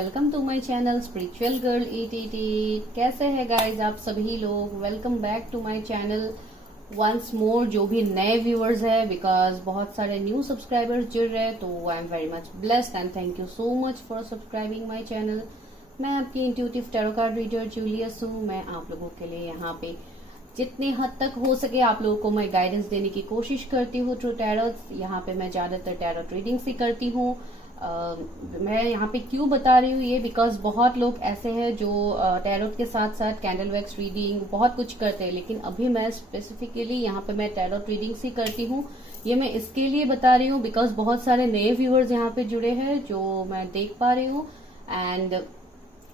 Welcome to my channel spiritual girl 888। कैसे हैं guys आप सभी लोग। Welcome back to my channel once more. जो भी नए व्यूअर्स है, बिकॉज बहुत सारे न्यू सब्सक्राइबर्स जुड़ रहे हैं, तो I am very much blessed and thank you so much for subscribing my channel. मैं आपकी intuitive tarot card reader Julius हूँ। मैं आप लोगों के लिए यहाँ पे जितने हद तक हो सके आप लोगों को मैं गाइडेंस देने की कोशिश करती हूँ थ्रू टैरोट। यहाँ पे मैं ज्यादातर टैरोट रीडिंग्स ही करती हूँ। मैं यहाँ पे क्यों बता रही हूँ ये, बिकॉज बहुत लोग ऐसे हैं जो टैरोट के साथ साथ कैंडल वैक्स रीडिंग बहुत कुछ करते हैं, लेकिन अभी मैं स्पेसिफिकली यहाँ पे मैं टैरोट रीडिंग्स ही करती हूँ। ये मैं इसके लिए बता रही हूँ बिकॉज बहुत सारे नए व्यूअर्स यहाँ पे जुड़े हैं जो मैं देख पा रही हूँ, एंड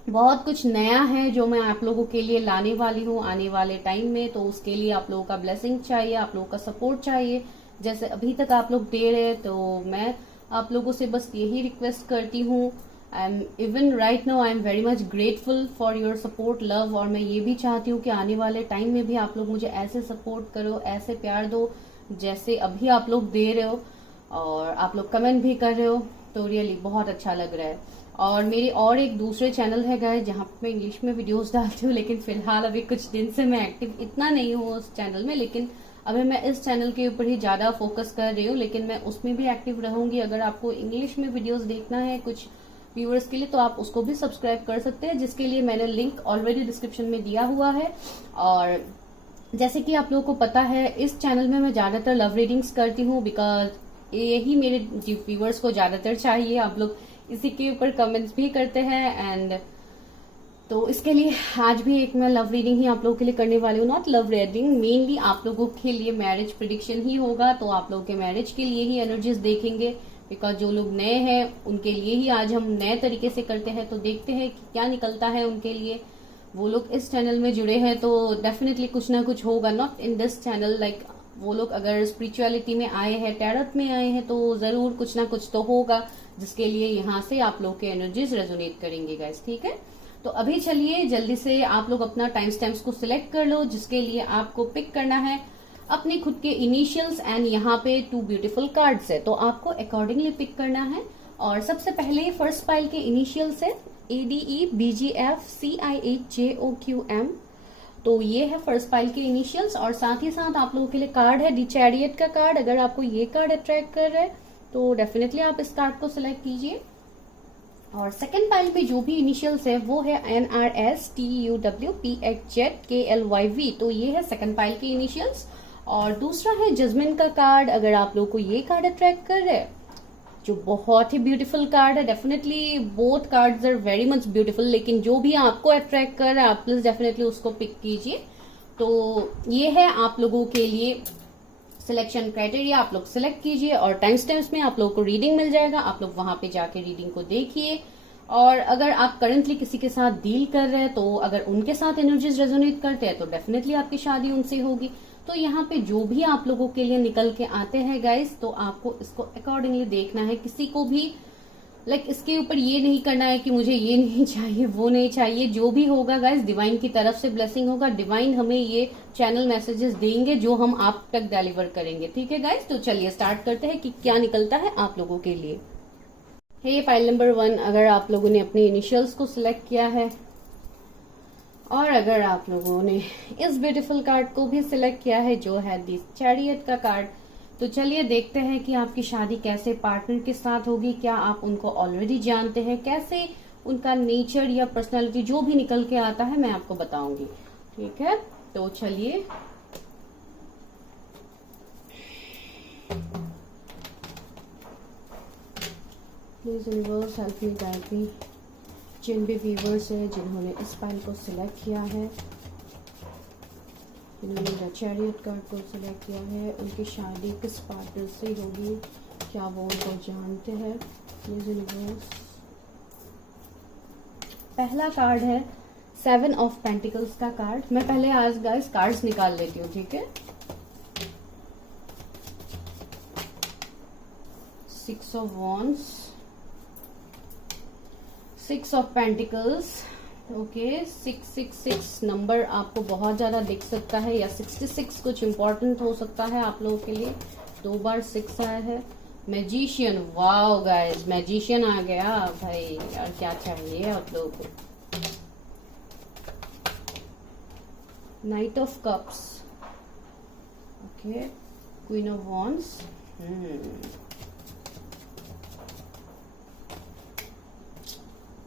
बहुत कुछ नया है जो मैं आप लोगों के लिए लाने वाली हूँ आने वाले टाइम में। तो उसके लिए आप लोगों का ब्लेसिंग चाहिए, आप लोगों का सपोर्ट चाहिए। जैसे अभी तक आप लोग दे रहे हैं, तो मैं आप लोगों से बस यही रिक्वेस्ट करती हूँ। I am even right now I am very much grateful for your support love. और मैं ये भी चाहती हूँ कि आने वाले टाइम में भी आप लोग मुझे ऐसे सपोर्ट करो, ऐसे प्यार दो जैसे अभी आप लोग दे रहे हो, और आप लोग कमेंट भी कर रहे हो, तो रियली बहुत अच्छा लग रहा है। और मेरी और एक दूसरे चैनल है गाइस जहाँ पे मैं इंग्लिश में वीडियोस डालती हूँ, लेकिन फिलहाल अभी कुछ दिन से मैं एक्टिव इतना नहीं हूँ उस चैनल में, लेकिन अभी मैं इस चैनल के ऊपर ही ज्यादा फोकस कर रही हूँ। लेकिन मैं उसमें भी एक्टिव रहूंगी। अगर आपको इंग्लिश में वीडियोस देखना है कुछ व्यूअर्स के लिए, तो आप उसको भी सब्सक्राइब कर सकते हैं, जिसके लिए मैंने लिंक ऑलरेडी डिस्क्रिप्शन में दिया हुआ है। और जैसे कि आप लोगों को पता है, इस चैनल में मैं ज्यादातर लव रीडिंग्स करती हूँ, बिकॉज यही मेरे व्यूअर्स को ज्यादातर चाहिए। आप लोग इसी के ऊपर कमेंट्स भी करते हैं, एंड तो इसके लिए आज भी एक मैं लव रीडिंग ही आप लोगों के लिए करने वाली हूँ। नॉट लव रीडिंग, मेनली आप लोगों के लिए मैरिज प्रिडिक्शन ही होगा। तो आप लोगों के मैरिज के लिए ही एनर्जीज देखेंगे, बिकॉज जो लोग नए हैं उनके लिए ही आज हम नए तरीके से करते हैं। तो देखते हैं कि क्या निकलता है उनके लिए। वो लोग इस चैनल में जुड़े हैं तो डेफिनेटली कुछ ना कुछ होगा। Not in this channel, like वो लोग अगर स्पिरिचुअलिटी में आए हैं, टैरोट में आए हैं, तो जरूर कुछ ना कुछ तो होगा जिसके लिए यहाँ से आप लोग के एनर्जीज रेजोनेट करेंगे गाइस, ठीक है। तो अभी चलिए जल्दी से आप लोग अपना टाइम स्टैम्प्स को सिलेक्ट कर लो, जिसके लिए आपको पिक करना है अपने खुद के इनिशियल्स, एंड यहाँ पे 2 ब्यूटीफुल कार्ड्स है, तो आपको अकॉर्डिंगली पिक करना है। और सबसे पहले फर्स्ट पाइल के इनिशियल्स है ADEBGFCIHJOQM। तो ये है फर्स्ट पाइल के इनिशियल्स। और साथ ही साथ आप लोगों के लिए कार्ड है दी चैरियट का कार्ड। अगर आपको ये कार्ड अट्रैक्ट कर रहा है तो डेफिनेटली आप इस कार्ड को सिलेक्ट कीजिए। और सेकंड पाइल पे जो भी इनिशियल्स है वो है NRSTUWPHZKLYV। तो ये है सेकंड पाइल के इनिशियल्स। और दूसरा है जजमेंट का कार्ड। अगर आप लोगों को ये कार्ड अट्रैक्ट कर रहा है, जो बहुत ही ब्यूटीफुल कार्ड है, definitely both cards are very much beautiful, लेकिन जो भी आपको अट्रैक्ट कर रहा है आप प्लीज डेफिनेटली उसको पिक कीजिए। तो ये है आप लोगों के लिए सिलेक्शन क्राइटेरिया, आप लोग सिलेक्ट कीजिए। और टाइम स्टैम्प्स में आप लोगों को रीडिंग मिल जाएगा, आप लोग वहां पे जाके रीडिंग को देखिए। और अगर आप करंटली किसी के साथ डील कर रहे हैं, तो अगर उनके साथ एनर्जीज रेजोनेट करते हैं तो डेफिनेटली आपकी शादी उनसे होगी। तो यहाँ पे जो भी आप लोगों के लिए निकल के आते हैं गाइस, तो आपको इसको अकॉर्डिंगली देखना है। किसी को भी इसके ऊपर ये नहीं करना है कि मुझे ये नहीं चाहिए वो नहीं चाहिए। जो भी होगा गाइस डिवाइन की तरफ से ब्लेसिंग होगा। डिवाइन हमें ये चैनल मैसेजेस देंगे जो हम आप तक डिलीवर करेंगे, ठीक है गाइस। तो चलिए स्टार्ट करते हैं कि क्या निकलता है आप लोगों के लिए। हे फाइल नंबर 1, अगर आप लोगों ने अपने इनिशियल्स को सिलेक्ट किया है, और अगर आप लोगों ने इस ब्यूटीफुल कार्ड को भी सिलेक्ट किया है जो है दी चैरियट का कार्ड, तो चलिए देखते हैं कि आपकी शादी कैसे पार्टनर के साथ होगी। क्या आप उनको ऑलरेडी जानते हैं, कैसे उनका नेचर या पर्सनालिटी जो भी निकल के आता है मैं आपको बताऊंगी, ठीक है। तो चलिए please universe help me guide me. जिन भी व्यूवर्स है जिन्होंने इस फाइल को सिलेक्ट किया है, जिन्होंने द चैरियट कार्ड को सिलेक्ट किया है, उनकी शादी किस पार्टनर से होगी, क्या वो उनको जानते हैं, प्लीज यूनिवर्स। पहला कार्ड है 7 ऑफ पेंटिकल्स का कार्ड। मैं पहले आज गाइस कार्ड्स निकाल लेती हूँ, ठीक है। 6 of wands, 6 of pentacles, okay. 666 number आपको बहुत ज्यादा दिख सकता है, या 66 कुछ इम्पोर्टेंट हो सकता है आप लोगों के लिए। 2 बार 6 आया है। मैजिशियन, वाओ गाइस, मैजिशियन आ गया भाई, यार क्या चाहिए आप लोगों को। Knight of cups, okay, queen of wands,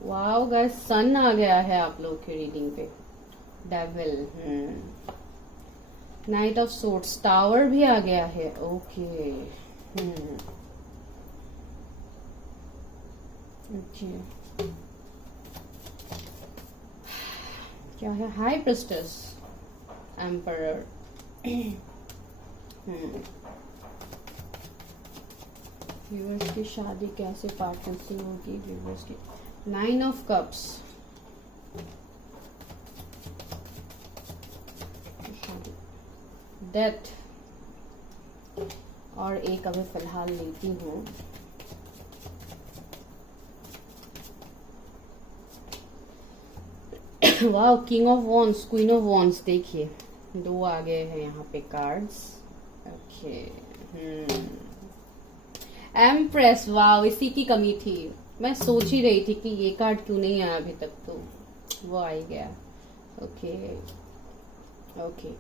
wow guys, sun आ गया है आप लोग की रीडिंग पे, devil, knight of swords, tower भी आ गया है, ओके, अच्छा, क्या है, हाई प्रिस्टेस, एम्परर, व्यूअर्स की शादी कैसे पार्टनर से होगी, व्यूअर्स की, नाइन ऑफ कप्स, डेथ, और एक अभी फिलहाल लेती हूँ, वाह, king of wands, queen of wands, देखिए दो आ गए हैं यहाँ पे कार्ड्स, ओके, एम्प्रेस, वाह, इसी की कमी थी, मैं सोच ही रही थी कि ये कार्ड क्यों नहीं आया अभी तक, तो वो आ ही गया, ओके ओके।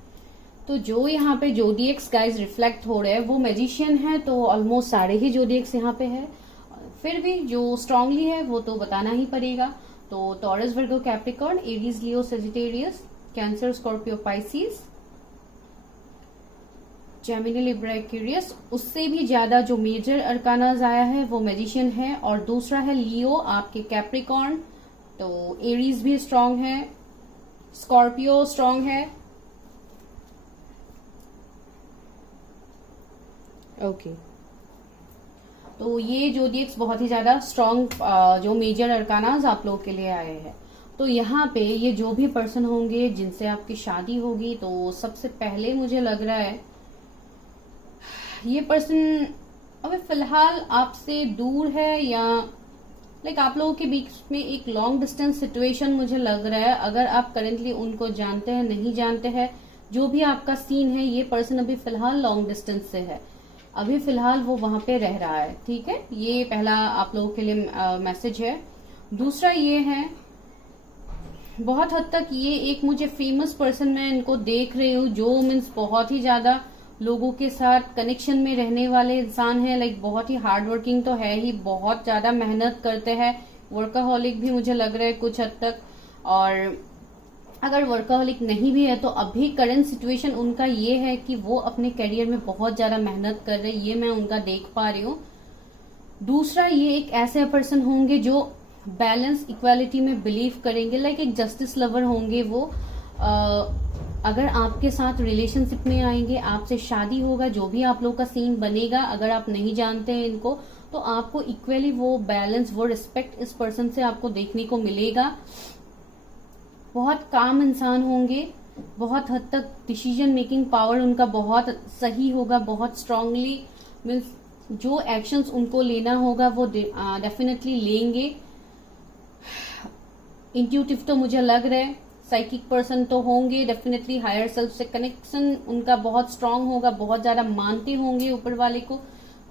तो जो यहाँ पे जोडिएक्स गाइस रिफ्लेक्ट हो रहे हैं वो मैजिशियन है, तो ऑलमोस्ट सारे ही जोडिएक्स यहाँ पे है, फिर भी जो स्ट्रांगली है वो तो बताना ही पड़ेगा। तो Taurus, Virgo, Capricorn, Aries, Leo, Sagittarius, Cancer, Scorpio, Pisces, Gemini, Libra, Aquarius, उससे भी ज्यादा जो मेजर अरकानाज आया है वो मैजिशियन है, और दूसरा है लियो आपके कैप्रिकॉर्न, तो एरीज भी स्ट्रांग है, स्कॉर्पियो स्ट्रांग है, ओके। तो ये जोडिएक्स बहुत ही ज्यादा स्ट्रांग जो मेजर अरकानाज आप लोगों के लिए आए हैं। तो यहाँ पे ये जो भी पर्सन होंगे जिनसे आपकी शादी होगी, तो सबसे पहले मुझे लग रहा है ये पर्सन अभी फिलहाल आपसे दूर है, या लाइक आप लोगों के बीच में एक लॉन्ग डिस्टेंस सिचुएशन मुझे लग रहा है। अगर आप करेंटली उनको जानते हैं, नहीं जानते हैं, जो भी आपका सीन है, ये पर्सन अभी फिलहाल लॉन्ग डिस्टेंस से है, अभी फिलहाल वो वहां पे रह रहा है, ठीक है। ये पहला आप लोगों के लिए मैसेज है। दूसरा ये है, बहुत हद तक ये एक मुझे फेमस पर्सन मैं इनको देख रही हूँ, जो मीन्स बहुत ही ज्यादा लोगों के साथ कनेक्शन में रहने वाले इंसान है, लाइक बहुत ही हार्ड वर्किंग तो है ही, बहुत ज्यादा मेहनत करते हैं, वर्काहॉलिक भी मुझे लग रहा है कुछ हद तक। और अगर वर्काहॉलिक नहीं भी है तो अभी करंट सिचुएशन उनका ये है कि वो अपने करियर में बहुत ज्यादा मेहनत कर रहे हैं, ये मैं उनका देख पा रही हूँ। दूसरा, ये एक ऐसे पर्सन होंगे जो बैलेंस, इक्वालिटी में बिलीव करेंगे, लाइक एक जस्टिस लवर होंगे वो। अगर आपके साथ रिलेशनशिप में आएंगे, आपसे शादी होगा, जो भी आप लोग का सीन बनेगा, अगर आप नहीं जानते हैं इनको, तो आपको इक्वली वो बैलेंस, वो रिस्पेक्ट इस पर्सन से आपको देखने को मिलेगा। बहुत काम इंसान होंगे, बहुत हद तक डिसीजन मेकिंग पावर उनका बहुत सही होगा, बहुत स्ट्रांगली मीन्स जो एक्शंस उनको लेना होगा वो डेफिनेटली लेंगे। इंट्यूटिव तो मुझे लग रहा है, साइकिक पर्सन तो होंगे डेफिनेटली, हायर सेल्फ से कनेक्शन उनका बहुत स्ट्रांग होगा, बहुत ज्यादा मानते होंगे ऊपर वाले को।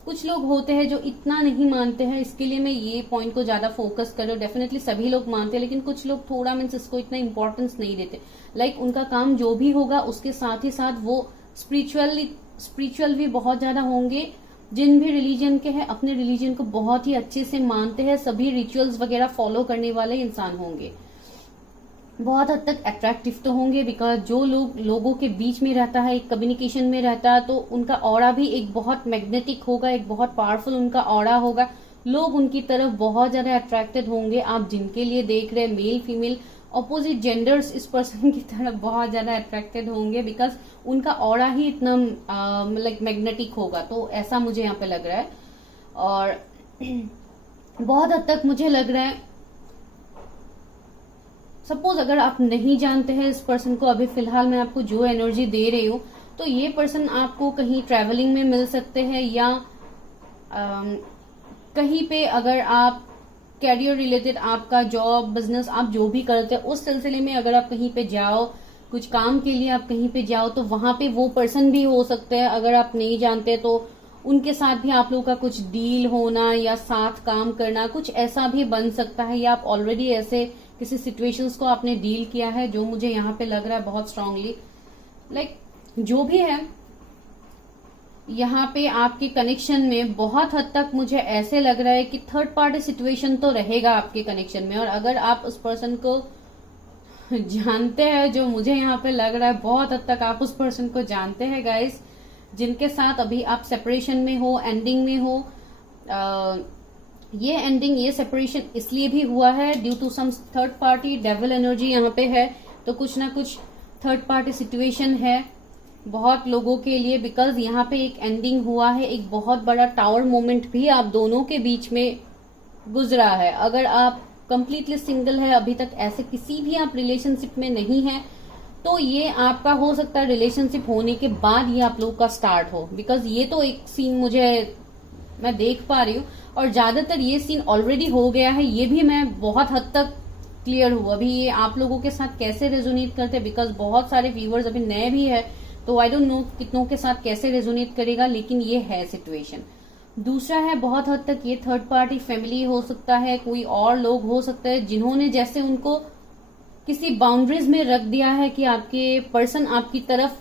कुछ लोग होते हैं जो इतना नहीं मानते हैं, इसके लिए मैं ये पॉइंट को ज्यादा फोकस कर रही हूँ। डेफिनेटली सभी लोग मानते हैं, लेकिन कुछ लोग थोड़ा मीन्स इसको इतना इंपॉर्टेंस नहीं देते। लाइक उनका काम जो भी होगा उसके साथ ही साथ वो स्पिरिचुअल भी बहुत ज्यादा होंगे। जिन भी रिलीजन के हैं, अपने रिलीजन को बहुत ही अच्छे से मानते हैं, सभी रिचुअल्स वगैरह फॉलो करने वाले इंसान होंगे। बहुत हद तक अट्रैक्टिव तो होंगे, बिकॉज जो लोगों के बीच में रहता है, एक कम्युनिकेशन में रहता है, तो उनका ऑरा भी एक बहुत मैग्नेटिक होगा, एक बहुत पावरफुल उनका ऑरा होगा। लोग उनकी तरफ बहुत ज्यादा अट्रैक्टेड होंगे। आप जिनके लिए देख रहे हैं, मेल फीमेल ऑपोजिट जेंडर्स इस पर्सन की तरफ बहुत ज्यादा अट्रैक्टेड होंगे, बिकॉज उनका ऑरा ही इतना लाइक मैग्नेटिक होगा। तो ऐसा मुझे यहाँ पे लग रहा है। और बहुत हद तक मुझे लग रहा है, सपोज अगर आप नहीं जानते हैं इस पर्सन को, अभी फिलहाल मैं आपको जो एनर्जी दे रही हूँ, तो ये पर्सन आपको कहीं ट्रैवलिंग में मिल सकते हैं, या कहीं पे अगर आप कैरियर रिलेटेड, आपका जॉब, बिजनेस, आप जो भी करते हैं उस सिलसिले में अगर आप कहीं पे जाओ, कुछ काम के लिए आप कहीं पे जाओ, तो वहां पे वो पर्सन भी हो सकते हैं। अगर आप नहीं जानते तो उनके साथ भी आप लोगों का कुछ डील होना या साथ काम करना कुछ ऐसा भी बन सकता है, या आप ऑलरेडी ऐसे किसी सिचुएशंस को आपने डील किया है, जो मुझे यहाँ पे लग रहा है बहुत स्ट्रांगली। लाइक जो भी है यहाँ पे आपके कनेक्शन में बहुत हद तक मुझे ऐसे लग रहा है कि थर्ड पार्टी सिचुएशन तो रहेगा आपके कनेक्शन में। और अगर आप उस पर्सन को जानते हैं, जो मुझे यहाँ पे लग रहा है बहुत हद तक आप उस पर्सन को जानते हैं गाइस, जिनके साथ अभी आप सेपरेशन में हो, एंडिंग में हो। ये एंडिंग, ये सेपरेशन इसलिए भी हुआ है due to some third party, devil energy यहाँ पे है, तो कुछ ना कुछ थर्ड पार्टी सिचुएशन है बहुत लोगों के लिए। बिकॉज यहाँ पे एक एंडिंग हुआ है, एक बहुत बड़ा टावर मोमेंट भी आप दोनों के बीच में गुजरा है। अगर आप कंप्लीटली सिंगल है, अभी तक ऐसे किसी भी आप रिलेशनशिप में नहीं है, तो ये आपका हो सकता है रिलेशनशिप होने के बाद ये आप लोग का स्टार्ट हो। बिकॉज ये तो एक सीन मैं देख पा रही हूँ, और ज्यादातर ये सीन ऑलरेडी हो गया है, ये भी मैं बहुत हद तक क्लियर हूँ। अभी ये आप लोगों के साथ कैसे रेजोनेट करते हैं, बिकॉज बहुत सारे व्यूअर्स अभी नए भी है, तो आई डोंट नो कितनों के साथ कैसे रेजोनेट करेगा, लेकिन ये है सिचुएशन। दूसरा है बहुत हद तक ये थर्ड पार्टी फैमिली हो सकता है, कोई और लोग हो सकते हैं जिन्होंने जैसे उनको किसी बाउंड्रीज में रख दिया है कि आपके पर्सन आपकी तरफ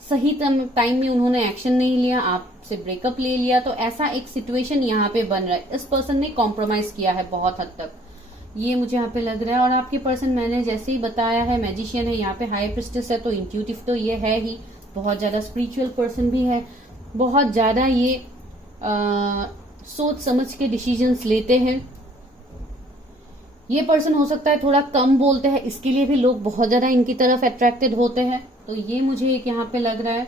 सही टाइम में उन्होंने एक्शन नहीं लिया, आपसे ब्रेकअप ले लिया, तो ऐसा एक सिचुएशन यहाँ पे बन रहा है। इस पर्सन ने कॉम्प्रोमाइज किया है बहुत हद तक, ये मुझे यहाँ पे लग रहा है। और आपके पर्सन मैंने जैसे ही बताया है मैजिशियन है, यहाँ पे हाई प्रिस्टेस है, तो इंट्यूटिव तो ये है ही, बहुत ज्यादा स्पिरिचुअल पर्सन भी है, बहुत ज्यादा ये सोच समझ के डिसीजंस लेते हैं। ये पर्सन हो सकता है थोड़ा कम बोलते हैं, इसके लिए भी लोग बहुत ज्यादा इनकी तरफ अट्रैक्टेड होते हैं, तो ये मुझे एक यहाँ पे लग रहा है।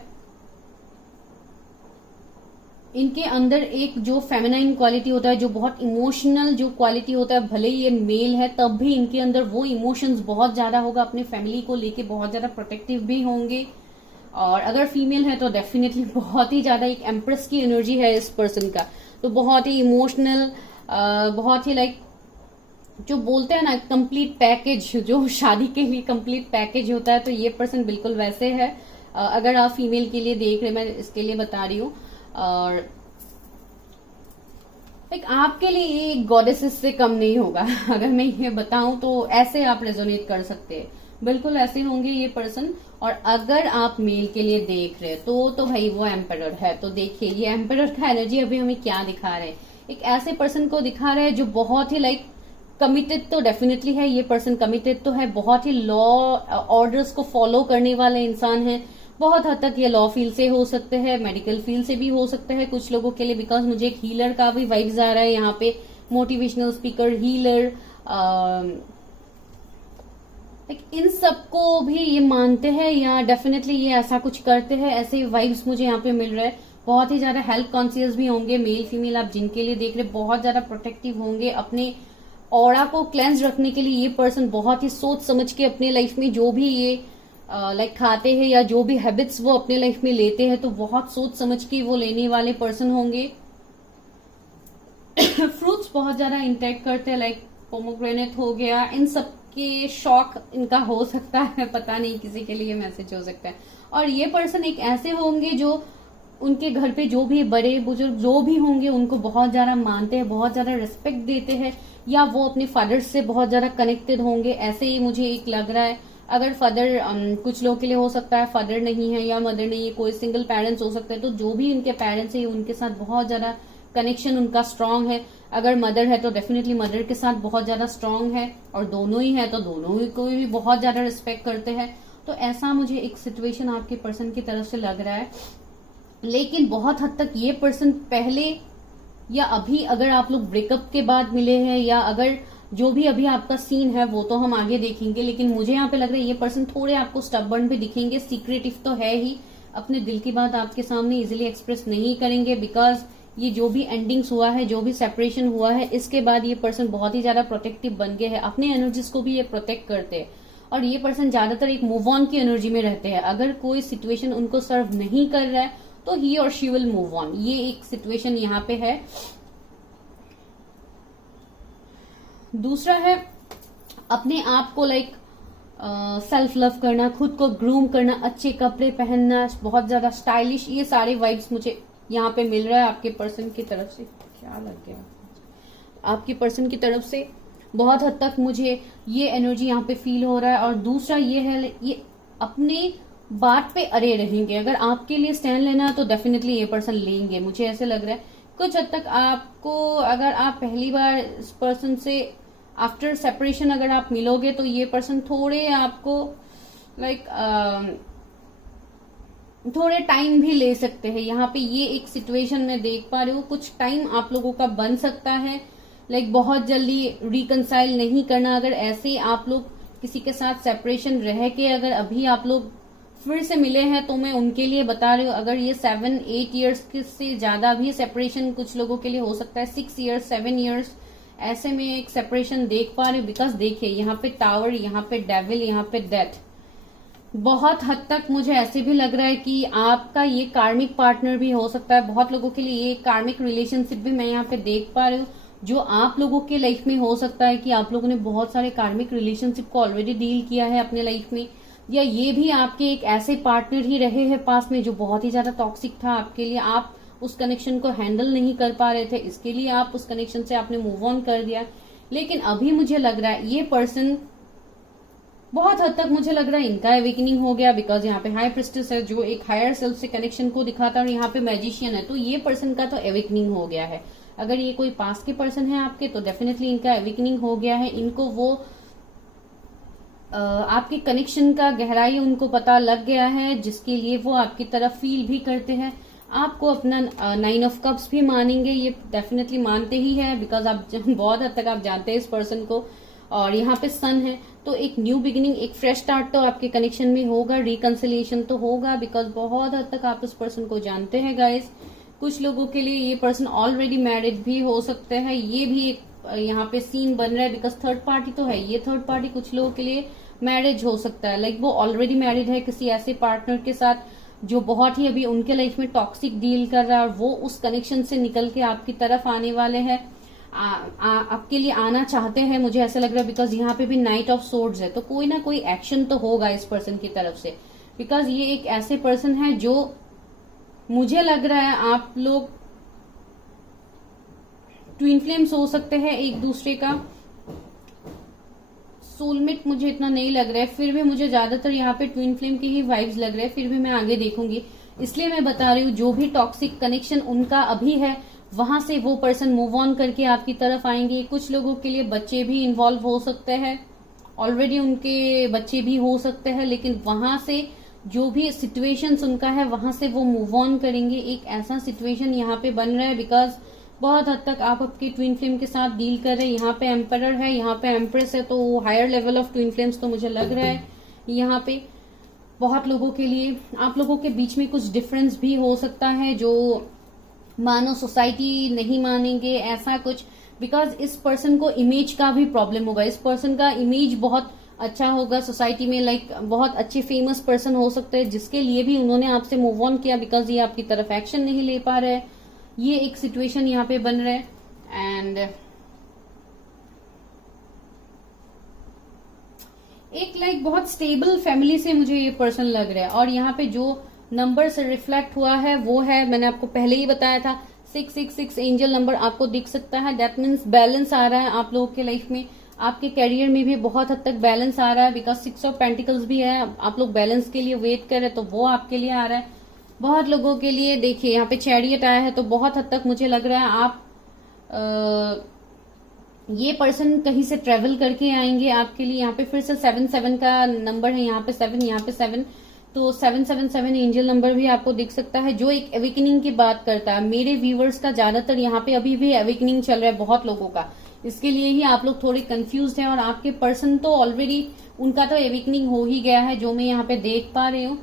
इनके अंदर एक जो फेमिनाइन क्वालिटी होता है, जो बहुत इमोशनल जो क्वालिटी होता है, भले ही ये मेल है तब भी इनके अंदर वो इमोशंस बहुत ज्यादा होगा, अपने फैमिली को लेके बहुत ज्यादा प्रोटेक्टिव भी होंगे। और अगर फीमेल है तो डेफिनेटली बहुत ही ज्यादा एक एम्प्रेस की एनर्जी है इस पर्सन का, तो बहुत ही इमोशनल, बहुत ही लाइक जो बोलते हैं ना कंप्लीट पैकेज, जो शादी के लिए कंप्लीट पैकेज होता है, तो ये पर्सन बिल्कुल वैसे है। अगर आप फीमेल के लिए देख रहे, मैं इसके लिए बता रही हूँ। और लाइक आपके लिए ये गॉडेसेस से कम नहीं होगा अगर मैं ये बताऊं तो ऐसे आप रेजोनेट कर सकते हैं, बिल्कुल ऐसे होंगे ये पर्सन। और अगर आप मेल के लिए देख रहे तो भाई वो एम्परर है, तो देखिए ये एम्परर का एनर्जी अभी हमें क्या दिखा रहे हैं, एक ऐसे पर्सन को दिखा रहे हैं जो बहुत ही लाइक कमिटेड तो डेफिनेटली है, ये पर्सन कमिटेड तो है, बहुत ही लॉ ऑर्डर्स को फॉलो करने वाले इंसान है। बहुत हद तक ये लॉ फील्ड से हो सकते हैं, मेडिकल फील्ड से भी हो सकते हैं कुछ लोगों के लिए, बिकॉज मुझे एक हीलर का भी वाइब्स आ रहा है यहाँ पे, मोटिवेशनल स्पीकर, हीलर, इन सबको भी ये मानते हैं या डेफिनेटली ये ऐसा कुछ करते हैं, ऐसे वाइब्स मुझे यहाँ पे मिल रहा है। बहुत ही ज्यादा हेल्थ कॉन्शियस भी होंगे, मेल फीमेल आप जिनके लिए देख रहे, बहुत ज्यादा प्रोटेक्टिव होंगे, अपने ऑरा को क्लेंस रखने के लिए ये पर्सन बहुत ही सोच समझ के अपने लाइफ में जो भी ये लाइक खाते हैं या जो भी हैबिट्स वो अपने लाइफ में लेते हैं, तो बहुत सोच समझ के वो लेने वाले पर्सन होंगे। फ्रूट्स बहुत ज्यादा इंटेक करते हैं, लाइक पोमोग्रेनेट हो गया, इन सब के शौक इनका हो सकता है, पता नहीं किसी के लिए मैसेज हो सकता है। और ये पर्सन एक ऐसे होंगे जो उनके घर पे जो भी बड़े बुजुर्ग जो भी होंगे उनको बहुत ज्यादा मानते हैं, बहुत ज्यादा रिस्पेक्ट देते हैं, या वो अपने फादर से बहुत ज्यादा कनेक्टेड होंगे, ऐसे ही मुझे एक लग रहा है। अगर फादर कुछ लोगों के लिए हो सकता है फादर नहीं है या मदर नहीं है, कोई सिंगल पेरेंट्स हो सकते हैं, तो जो भी उनके पेरेंट्स है उनके साथ बहुत ज्यादा कनेक्शन उनका स्ट्रांग है। अगर मदर है तो डेफिनेटली मदर के साथ बहुत ज्यादा स्ट्रांग है, और दोनों ही है तो दोनों ही को भी बहुत ज्यादा रिस्पेक्ट करते हैं। तो ऐसा मुझे एक सिचुएशन आपके पर्सन की तरफ से लग रहा है। लेकिन बहुत हद तक ये पर्सन पहले या अभी, अगर आप लोग ब्रेकअप के बाद मिले हैं या अगर जो भी अभी आपका सीन है वो तो हम आगे देखेंगे, लेकिन मुझे यहाँ पे लग रहा है ये पर्सन थोड़े आपको स्टबर्न भी दिखेंगे, सीक्रेटिव तो है ही, अपने दिल की बात आपके सामने इजीली एक्सप्रेस नहीं करेंगे, बिकॉज ये जो भी एंडिंग्स हुआ है, जो भी सेपरेशन हुआ है, इसके बाद ये पर्सन बहुत ही ज्यादा प्रोटेक्टिव बन गए हैं, अपने एनर्जीज को भी ये प्रोटेक्ट करते हैं। और ये पर्सन ज्यादातर एक मूव ऑन की एनर्जी में रहते हैं, अगर कोई सिचुएशन उनको सर्व नहीं कर रहा है तो ही और शी विल मूव ऑन, ये एक सिचुएशन यहाँ पे है। दूसरा है अपने आप को लाइक सेल्फ लव करना, खुद को ग्रूम करना, अच्छे कपड़े पहनना, बहुत ज्यादा स्टाइलिश, ये सारे वाइब्स मुझे यहाँ पे मिल रहा है आपके पर्सन की तरफ से। क्या लग गया आपके पर्सन की तरफ से? बहुत हद तक मुझे ये एनर्जी यहाँ पे फील हो रहा है। और दूसरा ये है, ये अपने बात पे अड़े रहेंगे। अगर आपके लिए स्टैंड लेना है तो डेफिनेटली ये पर्सन लेंगे, मुझे ऐसे लग रहा है। कुछ हद तक आपको, अगर आप पहली बार इस पर्सन से आफ्टर सेपरेशन अगर आप मिलोगे तो ये पर्सन थोड़े आपको थोड़े टाइम भी ले सकते हैं। यहाँ पे ये एक सिचुएशन में देख पा रही हूँ, कुछ टाइम आप लोगों का बन सकता है। बहुत जल्दी रिकंसाइल नहीं करना। अगर ऐसे आप लोग किसी के साथ सेपरेशन रह के अगर अभी आप लोग फिर से मिले हैं तो मैं उनके लिए बता रही हूँ, अगर ये 7-8 ईयर्स से ज्यादा भी सेपरेशन कुछ लोगों के लिए हो सकता है, 6 ईयर्स 7 ईयर्स ऐसे में एक सेपरेशन देख पा रही हूँ। बिकॉज देखिए यहाँ पे टावर, यहाँ पे डेविल, यहाँ पे डेथ। बहुत हद तक मुझे ऐसे भी लग रहा है कि आपका ये कार्मिक पार्टनर भी हो सकता है। बहुत लोगों के लिए ये कार्मिक रिलेशनशिप भी मैं यहाँ पे देख पा रही हूँ, जो आप लोगों के लाइफ में हो सकता है कि आप लोगों ने बहुत सारे कार्मिक रिलेशनशिप को ऑलरेडी डील किया है अपने लाइफ में, या ये भी आपके एक ऐसे पार्टनर ही रहे हैं पास में जो बहुत ही ज्यादा टॉक्सिक था आपके लिए। आप उस कनेक्शन को हैंडल नहीं कर पा रहे थे, इसके लिए आप उस कनेक्शन से आपने मूव ऑन कर दिया। लेकिन अभी मुझे लग रहा है ये पर्सन, बहुत हद तक मुझे लग रहा है इनका अवेकनिंग हो गया। बिकॉज यहाँ पे हाई प्रिस्टेस है जो एक हायर सेल्फ से कनेक्शन को दिखाता है, और यहाँ पे मैजिशियन है, तो ये पर्सन का तो अवेकनिंग हो गया है। अगर ये कोई पास के पर्सन है आपके तो डेफिनेटली इनका अवेकनिंग हो गया है। इनको वो आपके कनेक्शन का गहराई उनको पता लग गया है, जिसके लिए वो आपकी तरफ फील भी करते हैं। आपको अपना 9 ऑफ कप्स भी मानेंगे, ये डेफिनेटली मानते ही है। बिकॉज आप बहुत हद तक आप जानते हैं इस पर्सन को। और यहाँ पे सन है, तो एक न्यू बिगिनिंग, एक फ्रेश स्टार्ट तो आपके कनेक्शन में होगा, रिकंसिलिएशन तो होगा। बिकॉज बहुत हद तक आप इस पर्सन को जानते हैं गाइस। कुछ लोगों के लिए ये पर्सन ऑलरेडी मैरिड भी हो सकते हैं, ये भी एक यहाँ पे सीन बन रहा है। बिकॉज थर्ड पार्टी तो है, ये थर्ड पार्टी कुछ लोगों के लिए मैरिज हो सकता है। वो ऑलरेडी मैरिड है किसी ऐसे पार्टनर के साथ जो बहुत ही अभी उनके लाइफ में टॉक्सिक डील कर रहा है, और वो उस कनेक्शन से निकल के आपकी तरफ आने वाले हैं, आपके लिए आना चाहते हैं, मुझे ऐसा लग रहा है। बिकॉज यहाँ पे भी नाइट ऑफ सोर्ड्स है, तो कोई ना कोई एक्शन तो होगा इस पर्सन की तरफ से। बिकॉज ये एक ऐसे पर्सन है जो मुझे लग रहा है आप लोग ट्विन फ्लेम्स हो सकते हैं एक दूसरे का। सोलमेट मुझे इतना नहीं लग रहा है, फिर भी मुझे ज्यादातर यहाँ पे ट्विन फ्लेम की ही वाइब्स लग रहे हैं। फिर भी मैं आगे देखूंगी, इसलिए मैं बता रही हूँ जो भी टॉक्सिक कनेक्शन उनका अभी है वहां से वो पर्सन मूव ऑन करके आपकी तरफ आएंगे। कुछ लोगों के लिए बच्चे भी इन्वॉल्व हो सकते हैं, ऑलरेडी उनके बच्चे भी हो सकते हैं, लेकिन वहां से जो भी सिचुएशंस उनका है वहां से वो मूव ऑन करेंगे। एक ऐसा सिचुएशन यहाँ पे बन रहा है। बिकॉज बहुत हद तक आप आपके ट्विन फ्लेम के साथ डील कर रहे हैं। यहाँ पे एम्परर है, यहाँ पे एम्प्रेस है, तो higher level of twin flames तो मुझे लग रहा है यहाँ पे बहुत लोगों के लिए। आप लोगों के बीच में कुछ डिफरेंस भी हो सकता है, जो मानो सोसाइटी नहीं मानेंगे ऐसा कुछ। बिकॉज इस पर्सन को इमेज का भी प्रॉब्लम होगा, इस पर्सन का इमेज बहुत अच्छा होगा सोसाइटी में, बहुत अच्छे फेमस पर्सन हो सकते हैं, जिसके लिए भी उन्होंने आपसे मूव ऑन किया। बिकॉज ये आपकी तरफ एक्शन नहीं ले पा रहे हैं, ये एक सिचुएशन यहाँ पे बन रहा है। एंड एक बहुत स्टेबल फैमिली से मुझे ये पर्सन लग रहा है। और यहाँ पे जो नंबर से रिफ्लेक्ट हुआ है वो है, मैंने आपको पहले ही बताया था, 666 एंजल नंबर आपको दिख सकता है। दैट मीन्स बैलेंस आ रहा है आप लोगों के लाइफ में, आपके करियर में भी बहुत हद तक बैलेंस आ रहा है। बिकॉज 6 ऑफ पेंटिकल्स भी है, आप लोग बैलेंस के लिए वेट कर रहे हैं, तो वो आपके लिए आ रहा है। बहुत लोगों के लिए देखिए यहाँ पे चैरियट आया है, तो बहुत हद तक मुझे लग रहा है आप ये पर्सन कहीं से ट्रेवल करके आएंगे आपके लिए। यहाँ पे फिर से 7-7 का नंबर है, यहाँ पे 7, यहाँ पे 7, तो 777 एंजल नंबर भी आपको दिख सकता है, जो एक अवेकनिंग की बात करता है। मेरे व्यूवर्स का ज्यादातर यहाँ पे अभी भी अवेकनिंग चल रहा है बहुत लोगों का, इसके लिए ही आप लोग थोड़े कंफ्यूज हैं। और आपके पर्सन तो ऑलरेडी उनका तो अवेकनिंग हो ही गया है, जो मैं यहाँ पे देख पा रही हूँ।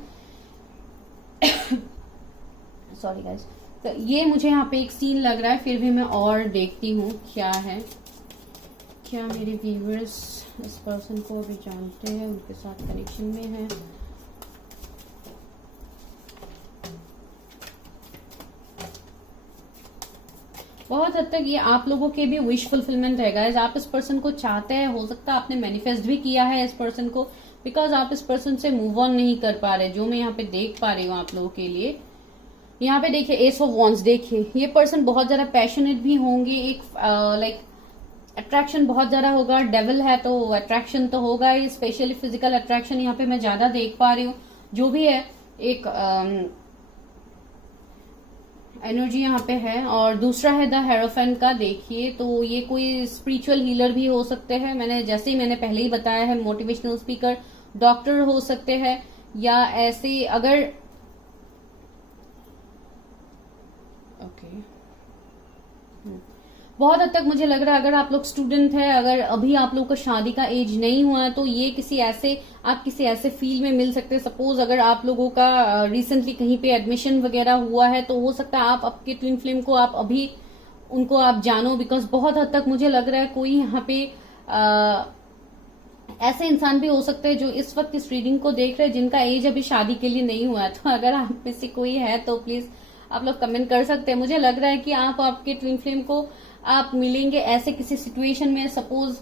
सॉरी गाइस, तो ये मुझे यहाँ पे एक सीन लग रहा है। फिर भी मैं और देखती हूँ क्या है, क्या मेरे व्यूवर्स इस पर्सन को अभी जानते हैं, उनके साथ कनेक्शन में है। बहुत हद तक ये आप लोगों के भी विश फुलफिलमेंट है गाइस। आप इस पर्सन को चाहते हैं, हो सकता है आपने मैनिफेस्ट भी किया है इस पर्सन को, बिकॉज आप इस पर्सन से मूव ऑन नहीं कर पा रहे, जो मैं यहाँ पे देख पा रही हूँ आप लोगों के लिए। यहाँ पे देखिए एस ऑफ वॉन्ड्स, देखिए ये पर्सन बहुत ज्यादा पैशनेट भी होंगे, एक लाइक अट्रैक्शन बहुत ज्यादा होगा। डेविल है तो अट्रैक्शन तो होगा ही, स्पेशली फिजिकल अट्रैक्शन यहाँ पे मैं ज्यादा देख पा रही हूँ। जो भी है एक एनर्जी यहाँ पे है। और दूसरा है द हेरोफेंट का, देखिए तो ये कोई स्पिरिचुअल हीलर भी हो सकते हैं, मैंने पहले ही बताया है, मोटिवेशनल स्पीकर, डॉक्टर हो सकते हैं, या ऐसे अगर बहुत हद तक मुझे लग रहा है अगर आप लोग स्टूडेंट है, अगर अभी आप लोग का शादी का एज नहीं हुआ है, तो ये आप किसी ऐसे फील्ड में मिल सकते हैं। सपोज अगर आप लोगों का रिसेंटली कहीं पे एडमिशन वगैरह हुआ है, तो हो सकता है आप आपके ट्विन फ्लेम को आप अभी उनको आप जानो, बिकॉज बहुत हद तक मुझे लग रहा है कोई यहाँ पे ऐसे इंसान भी हो सकते हैं जो इस वक्त इस रीडिंग को देख रहे हैं जिनका एज अभी शादी के लिए नहीं हुआ है। तो अगर आप में से कोई है तो प्लीज आप लोग कमेंट कर सकते हैं। मुझे लग रहा है कि आप आपके ट्विन फ्लेम को आप मिलेंगे ऐसे किसी सिचुएशन में, सपोज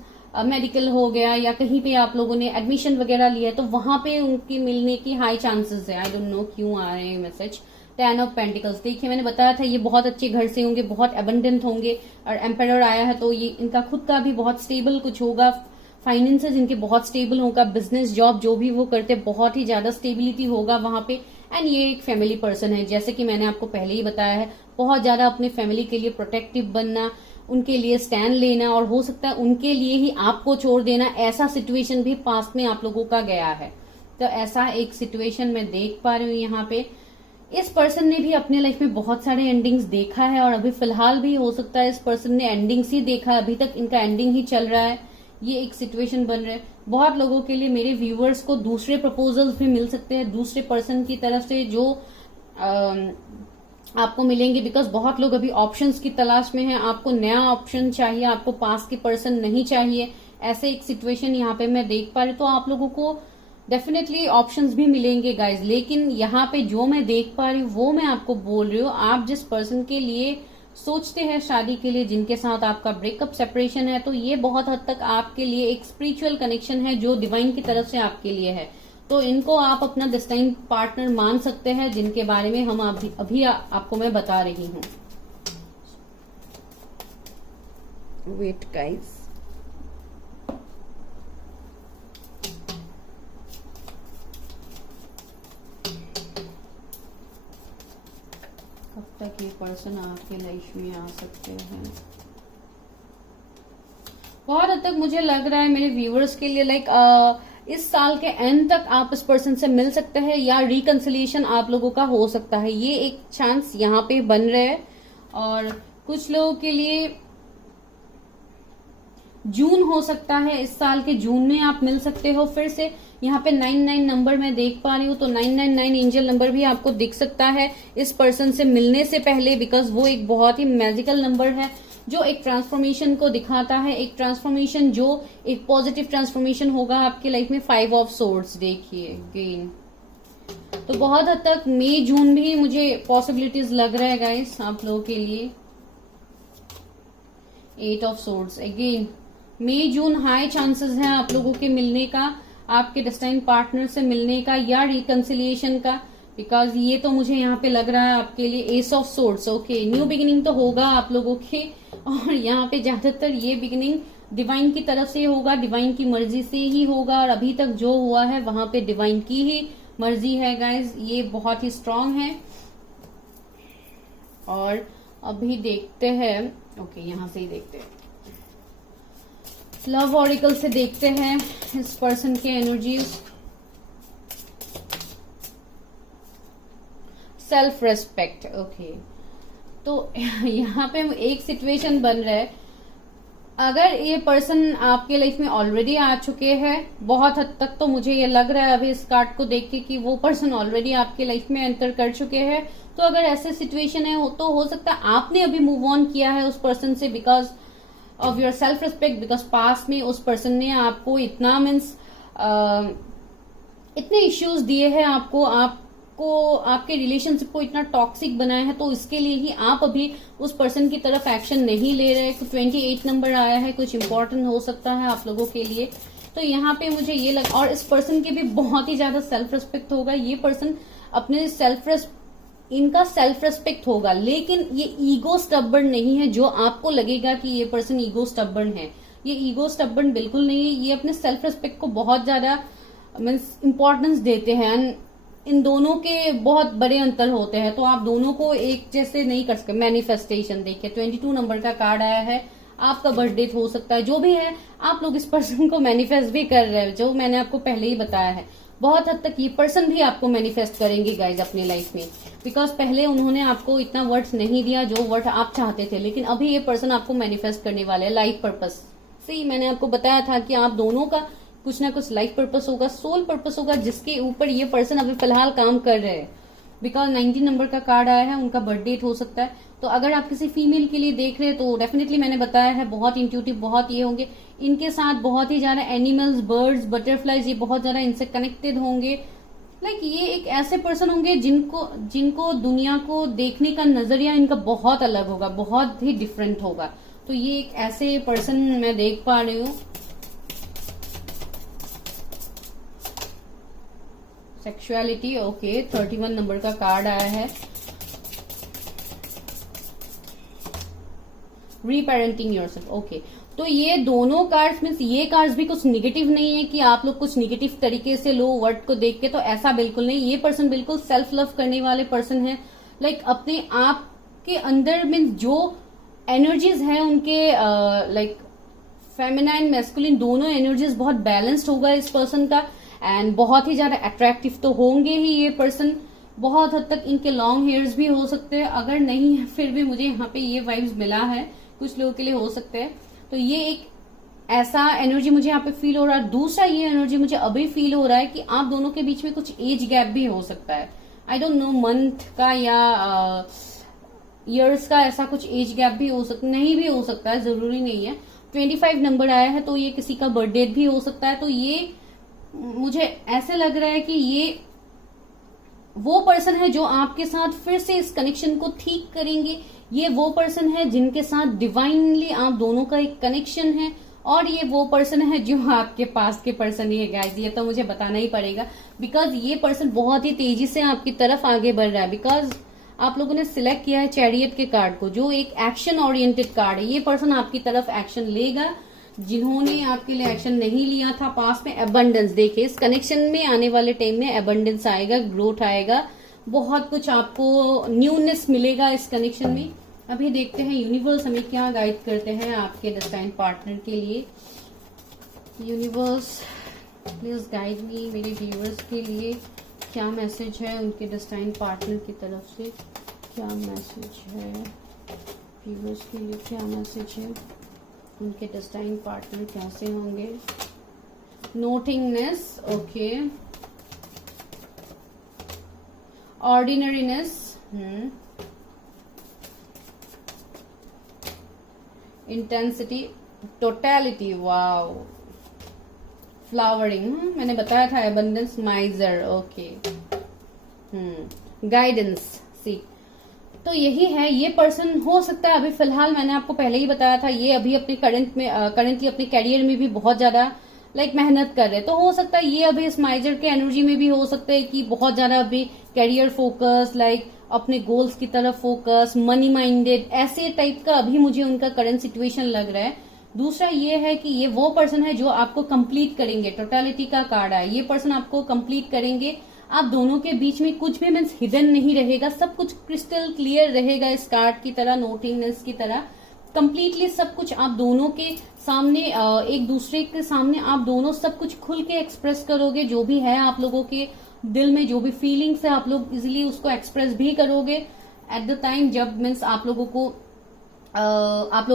मेडिकल हो गया या कहीं पे आप लोगों ने एडमिशन वगैरह लिया है, तो वहां पे उनकी मिलने की हाई चांसेस है। आई डोंट नो क्यों आ रहे हैं मैसेज। 10 ऑफ पेंटिकल्स, देखिए मैंने बताया था ये बहुत अच्छे घर से होंगे, बहुत एबंडेंट होंगे, और एम्पायर आया है तो ये इनका खुद का भी बहुत स्टेबल कुछ होगा, फाइनेंसेस इनके बहुत स्टेबल होगा, बिजनेस जॉब जो भी वो करते बहुत ही ज्यादा स्टेबिलिटी होगा वहां पे। एंड ये एक फैमिली पर्सन है, जैसे कि मैंने आपको पहले ही बताया है, बहुत ज्यादा अपने फैमिली के लिए प्रोटेक्टिव बनना, उनके लिए स्टैंड लेना, और हो सकता है उनके लिए ही आपको छोड़ देना, ऐसा सिचुएशन भी पास्ट में आप लोगों का गया है। तो ऐसा एक सिचुएशन मैं देख पा रही हूँ यहाँ पे। इस पर्सन ने भी अपने लाइफ में बहुत सारे एंडिंग्स देखा है, और अभी फिलहाल भी हो सकता है इस पर्सन ने एंडिंग्स ही देखा है, अभी तक इनका एंडिंग ही चल रहा है। ये एक सिचुएशन बन रहा है बहुत लोगों के लिए। मेरे व्यूअर्स को दूसरे प्रपोजल्स भी मिल सकते हैं दूसरे पर्सन की तरफ से, जो आपको मिलेंगे, बिकॉज बहुत लोग अभी ऑप्शंस की तलाश में हैं। आपको नया ऑप्शन चाहिए, आपको पास के पर्सन नहीं चाहिए, ऐसे एक सिचुएशन यहाँ पे मैं देख पा रही हूँ। तो आप लोगों को डेफिनेटली ऑप्शंस भी मिलेंगे गाइज, लेकिन यहाँ पे जो मैं देख पा रही हूँ वो मैं आपको बोल रही हूँ। आप जिस पर्सन के लिए सोचते हैं शादी के लिए, जिनके साथ आपका ब्रेकअप सेपरेशन है, तो ये बहुत हद तक आपके लिए एक स्पिरिचुअल कनेक्शन है जो डिवाइन की तरफ से आपके लिए है। तो इनको आप अपना डेस्टाइन पार्टनर मान सकते हैं, जिनके बारे में हम अभी आपको मैं बता रही हूँ। वेट गाइस, कब तक ये पर्सन आपके लाइफ में आ सकते हैं? बहुत हद तक मुझे लग रहा है मेरे व्यूअर्स के लिए लाइक इस साल के एंड तक आप इस पर्सन से मिल सकते हैं, या रिकंसिलिएशन आप लोगों का हो सकता है। ये एक चांस यहाँ पे बन रहे हैं। और कुछ लोगों के लिए जून हो सकता है, इस साल के जून में आप मिल सकते हो फिर से। यहाँ पे 99 नंबर मैं देख पा रही हूँ, तो 999 एंजल नंबर भी आपको दिख सकता है इस पर्सन से मिलने से पहले, बिकॉज वो एक बहुत ही मैजिकल नंबर है जो एक ट्रांसफॉर्मेशन को दिखाता है, एक ट्रांसफॉर्मेशन जो एक पॉजिटिव ट्रांसफॉर्मेशन होगा आपकी लाइफ में। 5 ऑफ सोर्ड्स देखिए गेन, तो बहुत हद तक मई जून भी मुझे पॉसिबिलिटीज लग रहा है गाइस आप लोगों के लिए। 8 ऑफ सोर्ड्स अगेन, मई जून हाई चांसेस हैं आप लोगों के मिलने का, आपके डेस्टाइन पार्टनर से मिलने का या रिकंसिलिएशन का, बिकॉज ये तो मुझे यहाँ पे लग रहा है आपके लिए S of swords. Okay, new beginning तो होगा आप लोगों के, और यहाँ पे ज्यादातर ये बिगिनिंग डिवाइन की तरफ से होगा, डिवाइन की मर्जी से ही होगा, और अभी तक जो हुआ है वहां पे डिवाइन की ही मर्जी है गाइज। ये बहुत ही स्ट्रांग है। और अभी देखते हैं, ओके यहां से ही देखते हैं, लव ऑरिकल से देखते हैं इस पर्सन के एनर्जीज। सेल्फ रेस्पेक्ट, ओके, तो यहाँ पे एक सिचुएशन बन रहा है। अगर ये पर्सन आपके लाइफ में ऑलरेडी आ चुके हैं, बहुत हद तक तो मुझे ये लग रहा है अभी इस कार्ड को देख के कि वो पर्सन ऑलरेडी आपके लाइफ में एंटर कर चुके हैं। तो अगर ऐसे सिचुएशन है तो हो सकता है आपने अभी मूव ऑन किया है उस पर्सन से because of your self respect, because पास में उस पर्सन ने आपको इतना मीन्स इतने इश्यूज दिए हैं आपको आपके रिलेशनशिप को इतना टॉक्सिक बनाया है, तो इसके लिए ही आप अभी उस पर्सन की तरफ एक्शन नहीं ले रहे। 28 नंबर आया है, कुछ इंपॉर्टेंट हो सकता है आप लोगों के लिए। तो यहाँ पे मुझे ये लगा, और इस पर्सन के भी बहुत ही ज्यादा सेल्फ रिस्पेक्ट होगा। ये पर्सन अपने सेल्फ इनका सेल्फ रेस्पेक्ट होगा, लेकिन ये ईगो स्टबर्न नहीं है जो आपको लगेगा कि ये पर्सन ईगो स्टबर्न है। ये ईगो स्टबर्न बिल्कुल नहीं है। ये अपने सेल्फ रेस्पेक्ट को बहुत ज्यादा मीन्स इंपॉर्टेंस देते हैं। इन दोनों के बहुत बड़े अंतर होते हैं, तो आप दोनों को एक जैसे नहीं कर सकते। मैनिफेस्टेशन देखिए 22 नंबर का कार्ड आया है। आपका बर्थडे हो सकता है, जो भी है आप लोग इस पर्सन को मैनिफेस्ट भी कर रहे हो, जो मैंने आपको पहले ही बताया है। बहुत हद तक ये पर्सन भी आपको मैनिफेस्ट करेंगे गाइज अपनी लाइफ में, बिकॉज पहले उन्होंने आपको इतना वर्ड्स नहीं दिया जो वर्ड आप चाहते थे, लेकिन अभी ये पर्सन आपको मैनिफेस्ट करने वाले हैं लाइफ पर्पस से। मैंने आपको बताया था कि आप दोनों का कुछ ना कुछ लाइफ पर्पस होगा, सोल पर्पस होगा, जिसके ऊपर ये पर्सन अभी फिलहाल काम कर रहे हैं। बिकॉज 19 नंबर का कार्ड आया है, उनका बर्थ डेट हो सकता है। तो अगर आप किसी फीमेल के लिए देख रहे हैं तो डेफिनेटली मैंने बताया है बहुत इंट्यूटिव, बहुत ये होंगे। इनके साथ बहुत ही ज्यादा एनिमल्स, बर्ड्स, बटरफ्लाईज, ये बहुत ज्यादा इनसे कनेक्टेड होंगे। लाइक ये एक ऐसे पर्सन होंगे जिनको दुनिया को देखने का नजरिया इनका बहुत अलग होगा, बहुत ही डिफरेंट होगा। तो ये एक ऐसे पर्सन मैं देख पा रही हूँ। सेक्सुअलिटी, ओके, 31 नंबर का कार्ड आया है। रीपेरेंटिंग योरसेल्फ, ओके। तो ये दोनों कार्ड्स मीन्स ये कार्ड्स भी कुछ निगेटिव नहीं है कि आप लोग कुछ निगेटिव तरीके से लो वर्ड को देख के, तो ऐसा बिल्कुल नहीं। ये पर्सन बिल्कुल सेल्फ लव करने वाले पर्सन है। लाइक अपने आप के अंदर मीन्स जो एनर्जीज है उनके लाइक फेमिनाइन मैस्कुलिन दोनों एनर्जीज बहुत बैलेंस्ड होगा इस पर्सन का। एंड बहुत ही ज्यादा अट्रैक्टिव तो होंगे ही ये पर्सन। बहुत हद तक इनके लॉन्ग हेयर्स भी हो सकते हैं, अगर नहीं है फिर भी मुझे यहाँ पे ये वाइब्स मिला है, कुछ लोगों के लिए हो सकते हैं। तो ये एक ऐसा एनर्जी मुझे यहाँ पे फील हो रहा है। दूसरा ये एनर्जी मुझे अभी फील हो रहा है कि आप दोनों के बीच में कुछ एज गैप भी हो सकता है। आई डोंट नो मंथ का या ईयर्स का, ऐसा कुछ एज गैप भी हो सकता, नहीं भी हो सकता है, जरूरी नहीं है। 25 नंबर आया है तो ये किसी का बर्थडे भी हो सकता है। तो ये मुझे ऐसे लग रहा है कि ये वो पर्सन है जो आपके साथ फिर से इस कनेक्शन को ठीक करेंगे। ये वो पर्सन है जिनके साथ डिवाइनली आप दोनों का एक कनेक्शन है, और ये वो पर्सन है जो आपके पास के पर्सन ही है गाइस। ये तो मुझे बताना ही पड़ेगा, बिकॉज ये पर्सन बहुत ही तेजी से आपकी तरफ आगे बढ़ रहा है। बिकॉज आप लोगों ने सिलेक्ट किया है चैरियट के कार्ड को, जो एक एक्शन ओरिएंटेड कार्ड है। ये पर्सन आपकी तरफ एक्शन लेगा। जिन्होंने आपके लिए एक्शन नहीं लिया था पास में, एबंडेंस देखिए इस कनेक्शन में आने वाले टाइम में एबंडेंस आएगा, ग्रोथ आएगा, बहुत कुछ आपको न्यूनेस मिलेगा इस कनेक्शन में। अभी देखते हैं यूनिवर्स हमें क्या गाइड करते हैं आपके डेस्टाइन पार्टनर के लिए। यूनिवर्स प्लीज गाइड मी, मेरे व्यूअर्स के लिए क्या मैसेज है उनके डेस्टाइन पार्टनर की तरफ से, क्या मैसेज है व्यूअर्स के लिए, क्या मैसेज है उनके डेस्टाइन पार्टनर कैसे होंगे। Nothingness, okay, ordinariness, intensity, totality, wow, flowering, मैंने बताया था, abundance, miser, okay, guidance, see. तो यही है, ये पर्सन हो सकता है अभी फिलहाल, मैंने आपको पहले ही बताया था, ये अभी अपने करंटली अपने कैरियर में भी बहुत ज्यादा लाइक मेहनत कर रहे हैं। तो हो सकता है ये अभी इस माइजर के एनर्जी में भी हो सकता है कि बहुत ज्यादा अभी कैरियर फोकस, लाइक अपने गोल्स की तरफ फोकस, मनी माइंडेड, ऐसे टाइप का अभी मुझे उनका करंट सिचुएशन लग रहा है। दूसरा ये है कि ये वो पर्सन है जो आपको कंप्लीट करेंगे। टोटलिटी का कार्ड है, ये पर्सन आपको कंप्लीट करेंगे। आप दोनों के बीच में कुछ भी मीन्स हिडन नहीं रहेगा, सब कुछ क्रिस्टल क्लियर रहेगा इस कार्ड की तरह, नोटिंगनेस की तरह। कंप्लीटली सब कुछ आप दोनों के सामने, एक दूसरे के सामने आप दोनों सब कुछ खुल के एक्सप्रेस करोगे। जो भी है आप लोगों के दिल में, जो भी फीलिंग्स है, आप लोग इजिली उसको एक्सप्रेस भी करोगे एट द टाइम जब मीन्स आप लोगों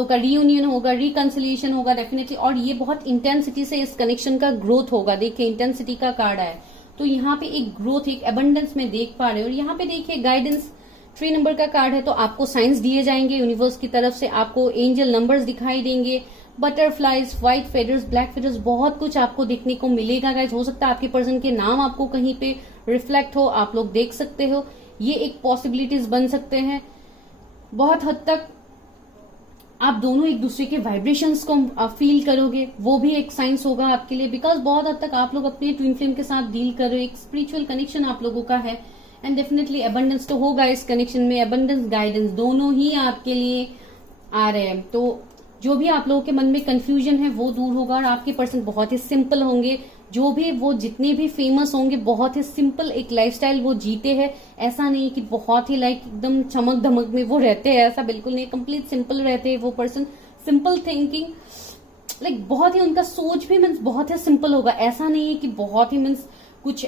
का रीयूनियन होगा, रिकंसिलिएशन होगा डेफिनेटली। और ये बहुत इंटेंसिटी से इस कनेक्शन का ग्रोथ होगा। देखिए इंटेंसिटी का कार्ड है, तो यहाँ पे एक ग्रोथ, एक एबंडेंस में देख पा रहे हो। और यहाँ पे देखिए गाइडेंस, 3 नंबर का कार्ड है, तो आपको साइंस दिए जाएंगे यूनिवर्स की तरफ से, आपको एंजल नंबर्स दिखाई देंगे, butterflies, white feathers, black feathers, बहुत कुछ आपको देखने को मिलेगा गाइज। हो सकता है आपके पर्सन के नाम आपको कहीं पे रिफ्लेक्ट हो, आप लोग देख सकते हो, ये एक पॉसिबिलिटीज बन सकते हैं। बहुत हद तक आप दोनों एक दूसरे के वाइब्रेशंस को फील करोगे, वो भी एक साइंस होगा आपके लिए। बिकॉज बहुत हद तक आप लोग अपने ट्विन फ्लेम के साथ डील कर रहे हो, एक स्पिरिचुअल कनेक्शन आप लोगों का है। एंड डेफिनेटली अबंडेंस तो होगा इस कनेक्शन में, अबंडेंस गाइडेंस दोनों ही आपके लिए आ रहे हैं। तो जो भी आप लोगों के मन में कंफ्यूजन है वो दूर होगा और आपके पर्सन बहुत ही सिंपल होंगे। जो भी वो जितने भी फेमस होंगे बहुत ही सिंपल एक लाइफस्टाइल वो जीते हैं। ऐसा नहीं कि बहुत ही लाइक एकदम चमक धमक में वो रहते हैं, ऐसा बिल्कुल नहीं, कंप्लीट सिंपल रहते हैं वो पर्सन। सिंपल थिंकिंग लाइक बहुत ही उनका सोच भी मीन्स बहुत ही सिंपल होगा। ऐसा नहीं है कि बहुत ही मीन्स कुछ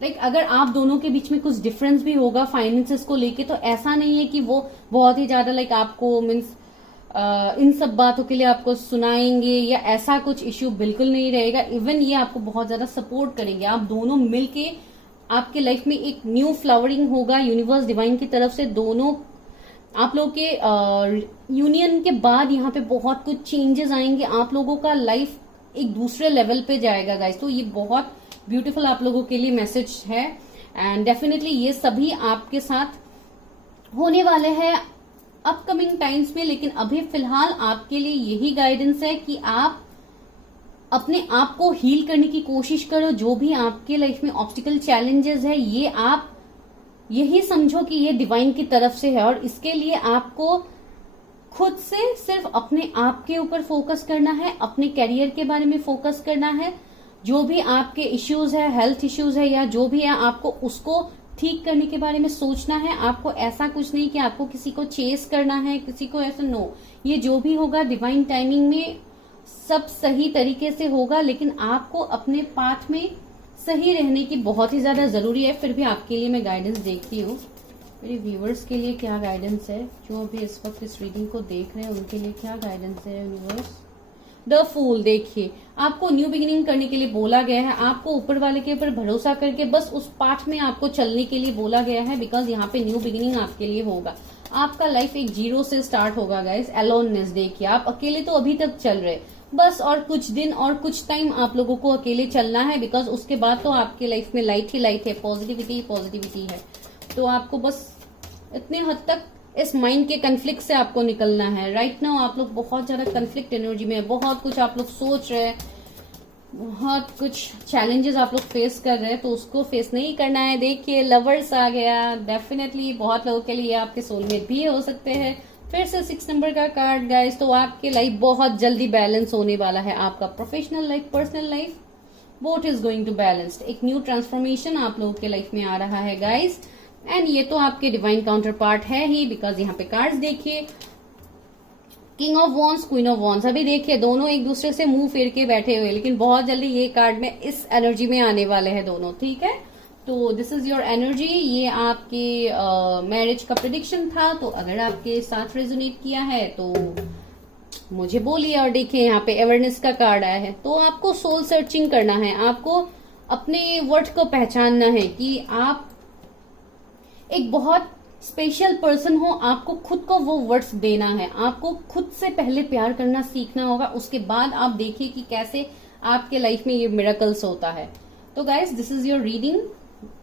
लाइक अगर आप दोनों के बीच में कुछ डिफरेंस भी होगा फाइनेंसेस को लेके, तो ऐसा नहीं है कि वो बहुत ही ज्यादा लाइक आपको मीन्स इन सब बातों के लिए आपको सुनाएंगे या ऐसा कुछ इश्यू बिल्कुल नहीं रहेगा। इवन ये आपको बहुत ज्यादा सपोर्ट करेंगे। आप दोनों मिलके आपके लाइफ में एक न्यू फ्लावरिंग होगा यूनिवर्स डिवाइन की तरफ से। दोनों आप लोग के यूनियन के बाद यहाँ पे बहुत कुछ चेंजेस आएंगे। आप लोगों का लाइफ एक दूसरे लेवल पे जाएगा गाइस। तो ये बहुत ब्यूटीफुल आप लोगों के लिए मैसेज है एंड डेफिनेटली ये सभी आपके साथ होने वाले हैं अपकमिंग टाइम्स में। लेकिन अभी फिलहाल आपके लिए यही गाइडेंस है कि आप अपने आप को हील करने की कोशिश करो। जो भी आपके लाइफ में ऑब्स्टिकल चैलेंजेस है ये आप यही समझो कि ये डिवाइन की तरफ से है और इसके लिए आपको खुद से सिर्फ अपने आप के ऊपर फोकस करना है, अपने करियर के बारे में फोकस करना है। जो भी आपके इश्यूज है, हेल्थ इश्यूज है या जो भी है, आपको उसको ठीक करने के बारे में सोचना है। आपको ऐसा कुछ नहीं कि आपको किसी को चेस करना है, किसी को ऐसा नो। ये जो भी होगा डिवाइन टाइमिंग में सब सही तरीके से होगा, लेकिन आपको अपने पाथ में सही रहने की बहुत ही ज्यादा जरूरी है। फिर भी आपके लिए मैं गाइडेंस देखती हूँ। मेरे व्यूवर्स के लिए क्या गाइडेंस है, जो अभी इस वक्त इस रीडिंग को देख रहे हैं उनके लिए क्या गाइडेंस है यूनिवर्स। द फूल, देखिए आपको न्यू बिगिनिंग करने के लिए बोला गया है। आपको ऊपर वाले के ऊपर भरोसा करके बस उस पाथ में आपको चलने के लिए बोला गया है, बिकॉज यहाँ पे न्यू बिगिनिंग आपके लिए होगा। आपका लाइफ एक जीरो से स्टार्ट होगा गाइस। अलोननेस, देखिए आप अकेले तो अभी तक चल रहे, बस और कुछ दिन और कुछ टाइम आप लोगों को अकेले चलना है, बिकॉज उसके बाद तो आपके लाइफ में लाइट ही लाइट है, पॉजिटिविटी पॉजिटिविटी है। तो आपको बस इतने हद तक इस माइंड के कन्फ्लिक्ट से आपको निकलना है। राइट नाउ आप लोग बहुत ज्यादा कन्फ्लिक्ट एनर्जी में है, बहुत कुछ आप लोग सोच रहे हैं, बहुत कुछ चैलेंजेस आप लोग फेस कर रहे हैं, तो उसको फेस नहीं करना है। देखिए लवर्स आ गया, डेफिनेटली बहुत लोगों के लिए आपके सोलमेट भी हो सकते हैं। फिर से 6 नंबर का कार्ड गाइस। तो आपके लाइफ बहुत जल्दी बैलेंस होने वाला है। आपका professional life, personal life, both is going to balanced. एक न्यू ट्रांसफॉर्मेशन आप लोगों के लाइफ में आ रहा है गाइस। एंड ये तो आपके डिवाइन काउंटर पार्ट है ही, बिकॉज यहाँ पे कार्ड्स देखिए, king of wands, queen of wands. अभी देखिए दोनों एक दूसरे से मुंह फेर के बैठे हुए, लेकिन बहुत जल्दी ये कार्ड में इस एनर्जी में आने वाले हैं दोनों, ठीक है। तो दिस इज योर एनर्जी। ये आपके मैरिज का प्रेडिक्शन था। तो अगर आपके साथ रेजोनेट किया है तो मुझे बोलिए। और देखिए यहाँ पे अवेयरनेस का कार्ड आया है। तो आपको सोल सर्चिंग करना है, आपको अपने वर्थ को पहचानना है कि आप एक बहुत स्पेशल पर्सन हो। आपको खुद को वो वर्ड्स देना है। आपको खुद से पहले प्यार करना सीखना होगा, उसके बाद आप देखिए कि कैसे आपके लाइफ में ये मिरेकल्स होता है। तो guys this is your reading.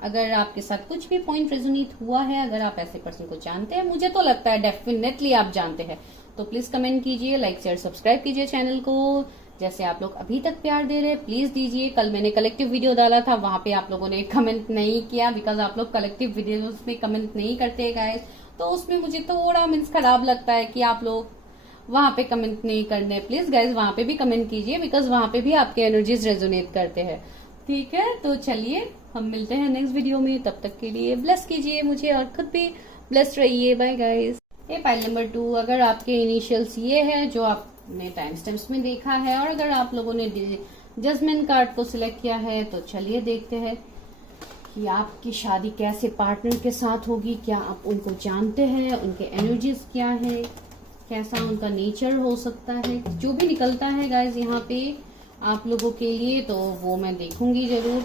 अगर आपके साथ कुछ भी पॉइंट रेजोनेट हुआ है, अगर आप ऐसे पर्सन को जानते हैं, मुझे तो लगता है डेफिनेटली आप जानते हैं, तो प्लीज कमेंट कीजिए, लाइक शेयर सब्सक्राइब कीजिए चैनल को। जैसे आप लोग अभी तक प्यार दे रहे हैं प्लीज दीजिए। कल मैंने कलेक्टिव वीडियो डाला था, वहां पे आप लोगों ने कमेंट नहीं किया, बिकॉज आप लोग कलेक्टिव वीडियोस में कमेंट नहीं करते गाइस। तो उसमें मुझे थोड़ा मीन्स खराब लगता है कि आप लोग वहां पे कमेंट नहीं करने। प्लीज गाइस वहां पे भी कमेंट कीजिए, बिकॉज वहां पे भी आपके एनर्जीज रेजोनेट करते हैं, ठीक है। तो चलिए हम मिलते हैं नेक्स्ट वीडियो में। तब तक के लिए ब्लेस कीजिए मुझे और खुद भी ब्लेस्ड रहिए। Bye guys. ये पाइल नंबर 2, अगर आपके इनिशियल्स ये है जो आपने टाइम स्टैम्प्स में देखा है, और अगर आप लोगों ने जजमेंट कार्ड को सिलेक्ट किया है, तो चलिए देखते हैं कि आपकी शादी कैसे पार्टनर के साथ होगी। क्या आप उनको जानते हैं, उनके एनर्जीज क्या है, कैसा उनका नेचर हो सकता है। जो भी निकलता है गाइज यहाँ पे आप लोगों के लिए, तो वो मैं देखूंगी जरूर।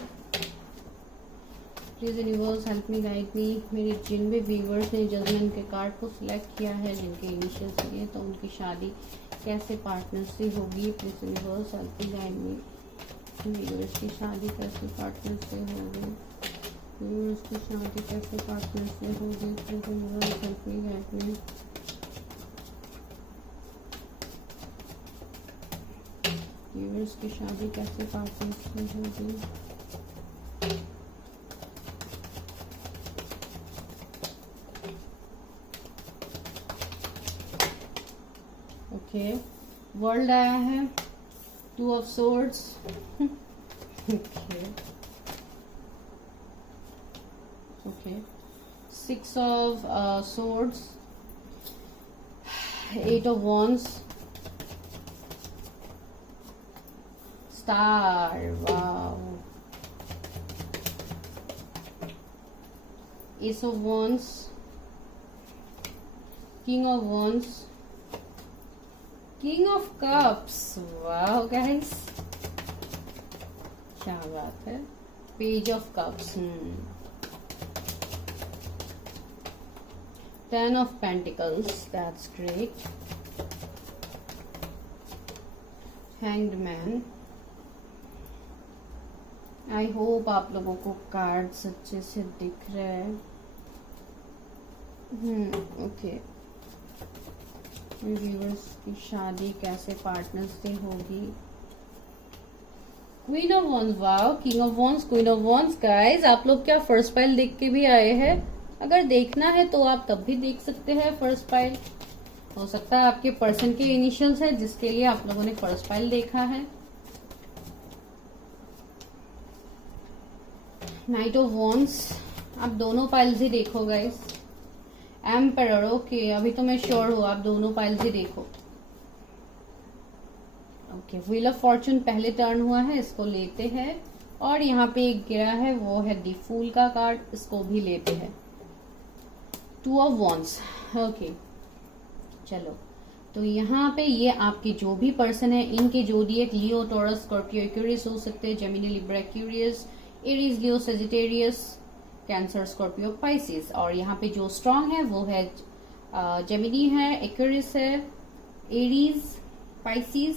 Please universe help me, guide मी। मेरे जिन भी व्यूवर्स ने जजमेंट के कार्ड को सिलेक्ट किया है, जिनके इनिशियल्स लिए, तो उनकी शादी कैसे पार्टनर से होगी। Please universe help me, guide me. Viewers की शादी कैसे पार्टनर से होगी, व्यूवर्स की शादी कैसे पार्टनर से होगी। Please universe help me, guide me. Viewers की शादी कैसे पार्टनर से होगी। ओके, वर्ल्ड आया है, 2 of swords, okay okay, 6 of swords, 8 of wands, star, wow, Ace of wands, King of wands, King of cups, wow guys, क्या बात है, Page of cups, 10 of pentacles, that's great, Hanged man. I hope आप लोगों को cards अच्छे से दिख रहे हैं। ओके, व्यूअर्स की शादी कैसे पार्टनर्स से होगी। Queen of wands, wow, king of wands, queen of wands. Guys, आप लोग क्या फर्स्ट पाइल देख के भी आए हैं? अगर देखना है तो आप तब भी देख सकते हैं फर्स्ट पाइल। हो सकता है आपके पर्सन के इनिशियल्स है जिसके लिए आप लोगों ने फर्स्ट पाइल देखा है। नाइट ऑफ वॉन्स, आप दोनों पाइल्स ही देखो गाइस। एम्परर, ओके, अभी तो मैं श्योर हूं आप दोनों पाइल्स ही देखो। ओके, व्हील ऑफ फॉर्चून पहले टर्न हुआ है, इसको लेते हैं। और यहाँ पे एक गिरा है, वो है दी फूल का कार्ड, इसको भी लेते हैं। 2 ऑफ वॉन्स, ओके, चलो। तो यहाँ पे ये आपके जो भी पर्सन है, इनके जोडिएक लियो, टॉरस, स्कॉर्पियो, एक्वेरियस हो सकते हैं, Gemini, Libra, Aquarius, Aries, Leo, Sagittarius, Cancer, Scorpio, Pisces. और यहाँ पे जो स्ट्रांग है वो है जेमिनी है, एक्वेरियस है, एरीज, पाइसिस।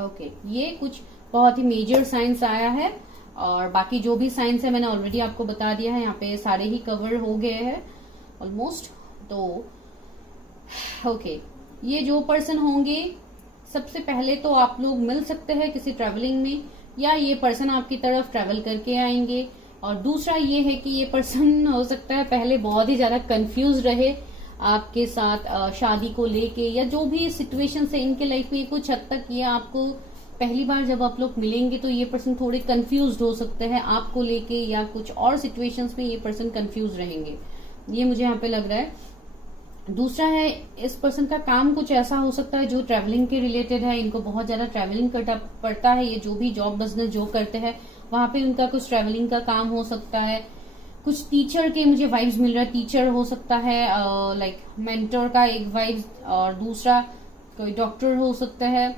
ओके, ये कुछ बहुत ही मेजर साइंस आया है। और बाकी जो भी साइंस है मैंने ऑलरेडी आपको बता दिया है, यहाँ पे सारे ही कवर हो गए हैं ऑलमोस्ट। तो ओके, ये जो पर्सन होंगे, सबसे पहले तो आप लोग मिल सकते हैं किसी ट्रैवलिंग में, या ये पर्सन आपकी तरफ ट्रैवल करके आएंगे। और दूसरा ये है कि ये पर्सन हो सकता है पहले बहुत ही ज्यादा कंफ्यूज रहे आपके साथ शादी को लेके, या जो भी सिचुएशन है इनके लाइफ में, कुछ हद तक ये आपको पहली बार जब आप लोग मिलेंगे तो ये पर्सन थोड़े कंफ्यूज हो सकते हैं आपको लेके, या कुछ और सिचुएशंस में ये पर्सन कंफ्यूज रहेंगे, ये मुझे यहाँ पे लग रहा है। दूसरा है, इस पर्सन का काम कुछ ऐसा हो सकता है जो ट्रैवलिंग के रिलेटेड है, इनको बहुत ज्यादा ट्रैवलिंग करना पड़ता है। ये जो भी जॉब बिजनेस जो करते हैं वहां पे उनका कुछ ट्रैवलिंग का काम हो सकता है। कुछ टीचर के मुझे वाइब्स मिल रहा है, टीचर हो सकता है, लाइक मेंटर का एक वाइब्स, और दूसरा कोई डॉक्टर हो सकता है,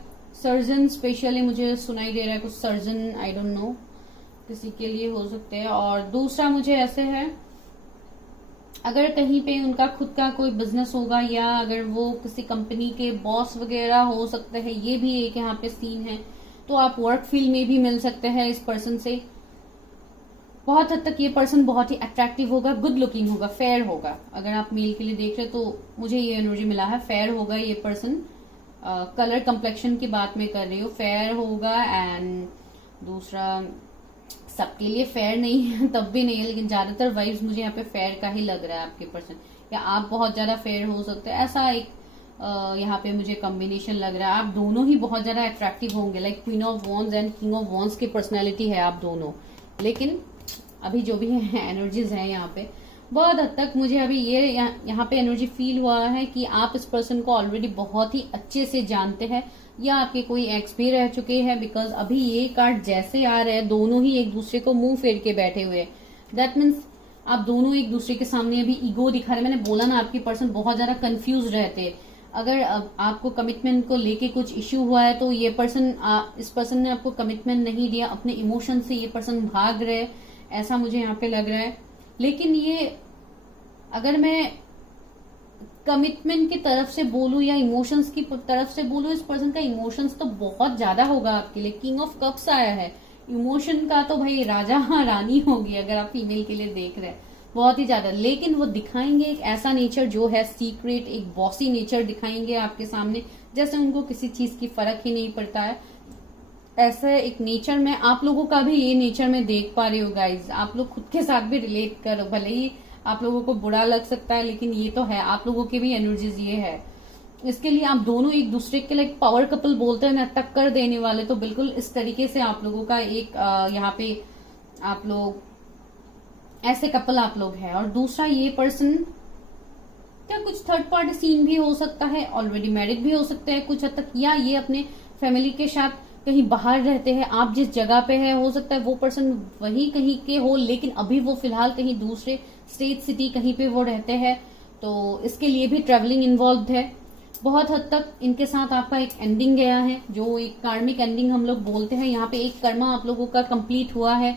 सर्जन स्पेशली मुझे सुनाई दे रहा है, कुछ सर्जन, आई डोंट नो, किसी के लिए हो सकते हैं। और दूसरा मुझे ऐसे है, अगर कहीं पे उनका खुद का कोई बिजनेस होगा, या अगर वो किसी कंपनी के बॉस वगैरह हो सकते हैं, ये भी एक यहाँ पे सीन है। तो आप वर्क फील्ड में भी मिल सकते हैं इस पर्सन से। बहुत हद तक ये पर्सन बहुत ही अट्रैक्टिव होगा, गुड लुकिंग होगा, फेयर होगा। अगर आप मेल के लिए देख रहे तो मुझे ये एनर्जी मिला है, फेयर होगा ये पर्सन। कलर कंप्लेक्शन की बात मैं कर रही हूँ, फेयर होगा। एंड दूसरा, सबके लिए फेयर नहीं है तब भी नहीं है, लेकिन ज्यादातर वाइब्स मुझे यहाँ पे फेयर का ही लग रहा है आपके पर्सन, या आप बहुत ज्यादा फेयर हो सकते हैं, ऐसा एक यहाँ पे मुझे कॉम्बिनेशन लग रहा है। आप दोनों ही बहुत ज्यादा अट्रैक्टिव होंगे, like queen of wands and king of wands की पर्सनैलिटी है आप दोनों। लेकिन अभी जो भी एनर्जीज है यहाँ पे, बहुत हद तक मुझे अभी ये यहाँ पे एनर्जी फील हुआ है कि आप इस पर्सन को ऑलरेडी बहुत ही अच्छे से जानते हैं, या आपके कोई एक्स भी रह चुके हैं। बिकॉज अभी ये कार्ड जैसे आ रहे हैं, दोनों ही एक दूसरे को मुंह फेर के बैठे हुए हैं। दैट मीन्स आप दोनों एक दूसरे के सामने अभी ईगो दिखा रहे। मैंने बोला ना, आपके पर्सन बहुत ज्यादा कंफ्यूज रहते। अगर आपको कमिटमेंट को लेके कुछ इश्यू हुआ है तो ये पर्सन, इस पर्सन ने आपको कमिटमेंट नहीं दिया, अपने इमोशन से ये पर्सन भाग रहे, ऐसा मुझे यहाँ पे लग रहा है। लेकिन ये, अगर मैं कमिटमेंट की तरफ से बोलूं या इमोशंस की तरफ से बोलूं, इस पर्सन का इमोशंस तो बहुत ज्यादा होगा आपके लिए। किंग ऑफ कप्स आया है, इमोशन का तो भाई राजा रानी होगी अगर आप फीमेल के लिए देख रहे हैं, बहुत ही ज्यादा। लेकिन वो दिखाएंगे एक ऐसा नेचर जो है सीक्रेट, एक बॉसी नेचर दिखाएंगे आपके सामने, जैसे उनको किसी चीज की फर्क ही नहीं पड़ता है। ऐसा एक नेचर में आप लोगों का भी ये नेचर में देख पा रही हो गाइज। आप लोग खुद के साथ भी रिलेट करो, भले ही आप लोगों को बुरा लग सकता है, लेकिन ये तो है, आप लोगों की भी एनर्जीज ये है। इसके लिए आप दोनों एक दूसरे के लाइक पावर कपल बोलते हैं ना, टक्कर देने वाले, तो बिल्कुल इस तरीके से आप लोगों का एक यहाँ पे आप लोग ऐसे कपल आप लोग हैं। और दूसरा, ये पर्सन क्या कुछ थर्ड पार्टी सीन भी हो सकता है, ऑलरेडी मैरिड भी हो सकते हैं कुछ हद तक, या ये अपने फैमिली के साथ कहीं बाहर रहते हैं। आप जिस जगह पे है, हो सकता है वो पर्सन वही कहीं के हो, लेकिन अभी वो फिलहाल कहीं दूसरे स्टेट सिटी कहीं पे वो रहते हैं, तो इसके लिए भी ट्रेवलिंग इन्वॉल्व है। बहुत हद तक इनके साथ आपका एक एंडिंग गया है, जो एक कार्मिक एंडिंग हम लोग बोलते हैं। यहाँ पे एक कर्मा आप लोगों का कंप्लीट हुआ है।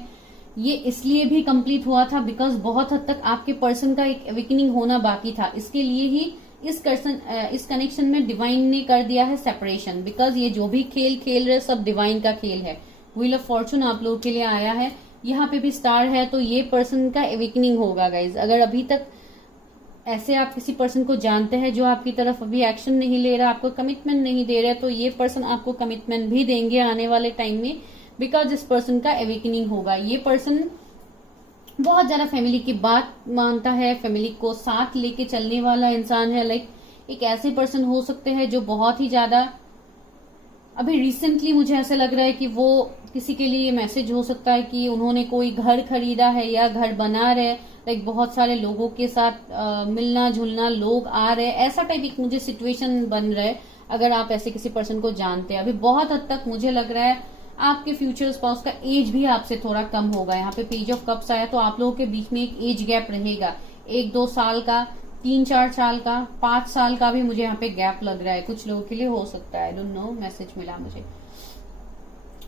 ये इसलिए भी कंप्लीट हुआ था बिकॉज बहुत हद तक आपके पर्सन का एक अवेकनिंग होना बाकी था। इसके लिए ही इस कनेक्शन में डिवाइन ने कर दिया है सेपरेशन, बिकॉज ये जो भी खेल खेल रहे सब डिवाइन का खेल है। व्हील ऑफ फॉर्चून आप लोगों के लिए आया है, यहाँ पे भी स्टार है, तो ये पर्सन का अवेकनिंग होगा गाइज। अगर अभी तक ऐसे आप किसी पर्सन को जानते हैं जो आपकी तरफ अभी एक्शन नहीं ले रहा, आपको कमिटमेंट नहीं दे रहा, तो ये पर्सन आपको कमिटमेंट भी देंगे आने वाले टाइम में, बिकॉज इस पर्सन का अवेकनिंग होगा। ये पर्सन बहुत ज्यादा फैमिली की बात मानता है, फैमिली को साथ लेके चलने वाला इंसान है। लाइक एक ऐसे पर्सन हो सकते हैं जो बहुत ही ज्यादा अभी रिसेंटली मुझे ऐसे लग रहा है कि वो किसी के लिए मैसेज हो सकता है कि उन्होंने कोई घर खरीदा है या घर बना रहे, लाइक बहुत सारे लोगों के साथ मिलना जुलना, लोग आ रहे, ऐसा टाइप एक मुझे सिचुएशन बन रहा है। अगर आप ऐसे किसी पर्सन को जानते हैं, अभी बहुत हद तक मुझे लग रहा है आपके फ्यूचर स्पाउस का एज भी आपसे थोड़ा कम होगा। यहाँ पे पेज ऑफ कप्स आया, तो आप लोगों के बीच में एक एज गैप रहेगा, 1-2 साल का, 3-4 साल का, 5 साल का भी मुझे यहाँ पे गैप लग रहा है। कुछ लोगों के लिए हो सकता है, आई डोंट नो, मैसेज मिला मुझे।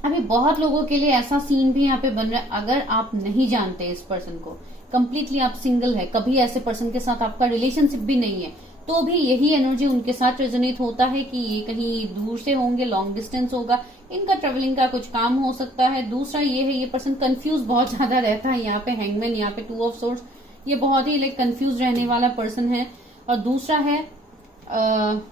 अभी बहुत लोगों के लिए ऐसा सीन भी यहाँ पे बन रहा है, अगर आप नहीं जानते इस पर्सन को, कंप्लीटली आप सिंगल है, कभी ऐसे पर्सन के साथ आपका रिलेशनशिप भी नहीं है, तो भी यही एनर्जी उनके साथ रेजोनेट होता है कि ये कहीं दूर से होंगे, लॉन्ग डिस्टेंस होगा, इनका ट्रेवलिंग का कुछ काम हो सकता है। दूसरा ये है, ये पर्सन कंफ्यूज बहुत ज्यादा रहता है। यहाँ पे हैंगमैन, यहाँ पे 2 ऑफ सोर्ड्स, ये बहुत ही लाइक कंफ्यूज रहने वाला पर्सन है। और दूसरा है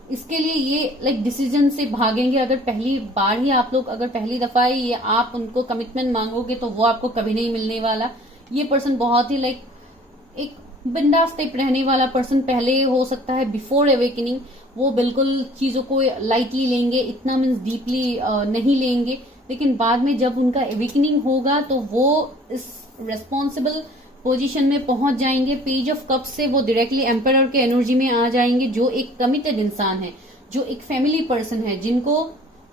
इसके लिए ये लाइक डिसीजन से भागेंगे। अगर पहली बार ही आप लोग, अगर पहली दफा ही ये आप उनको कमिटमेंट मांगोगे तो वो आपको कभी नहीं मिलने वाला। ये पर्सन बहुत ही लाइक एक बिंदास टाइप रहने वाला पर्सन पहले हो सकता है, बिफोर अवेकनिंग वो बिल्कुल चीजों को लाइटली लेंगे, इतना मीन्स डीपली नहीं लेंगे, लेकिन बाद में जब उनका अवेकनिंग होगा तो वो इस रेस्पॉन्सिबल पोजीशन में पहुंच जाएंगे। पेज ऑफ कप्स से वो डायरेक्टली एम्परर के एनर्जी में आ जाएंगे, जो एक कमिटेड इंसान है, जो एक फैमिली पर्सन है, जिनको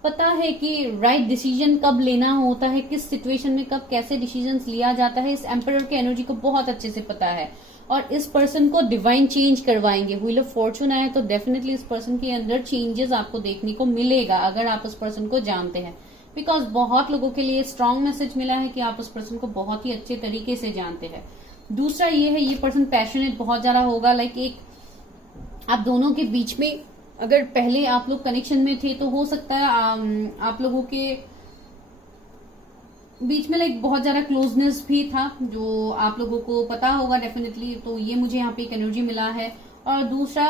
पता है कि राइट डिसीजन कब लेना होता है, किस सिचुएशन में कब कैसे डिसीजंस लिया जाता है। इस एम्परर के एनर्जी को बहुत अच्छे से पता है और इस पर्सन को डिवाइन चेंज करवाएंगे। व्हील ऑफ फॉर्चून आया, तो डेफिनेटली इस पर्सन के अंदर चेंजेस आपको देखने को मिलेगा अगर आप उस पर्सन को जानते हैं, बिकॉज बहुत लोगों के लिए स्ट्रांग मैसेज मिला है कि आप उस पर्सन को बहुत ही अच्छे तरीके से जानते हैं। दूसरा ये है, ये पर्सन पैशनेट बहुत ज्यादा होगा, लाइक एक आप दोनों के बीच में अगर पहले आप लोग कनेक्शन में थे तो हो सकता है आप लोगों के बीच में लाइक बहुत ज्यादा क्लोजनेस भी था, जो आप लोगों को पता होगा डेफिनेटली। तो ये मुझे यहाँ पे एक एनर्जी मिला है। और दूसरा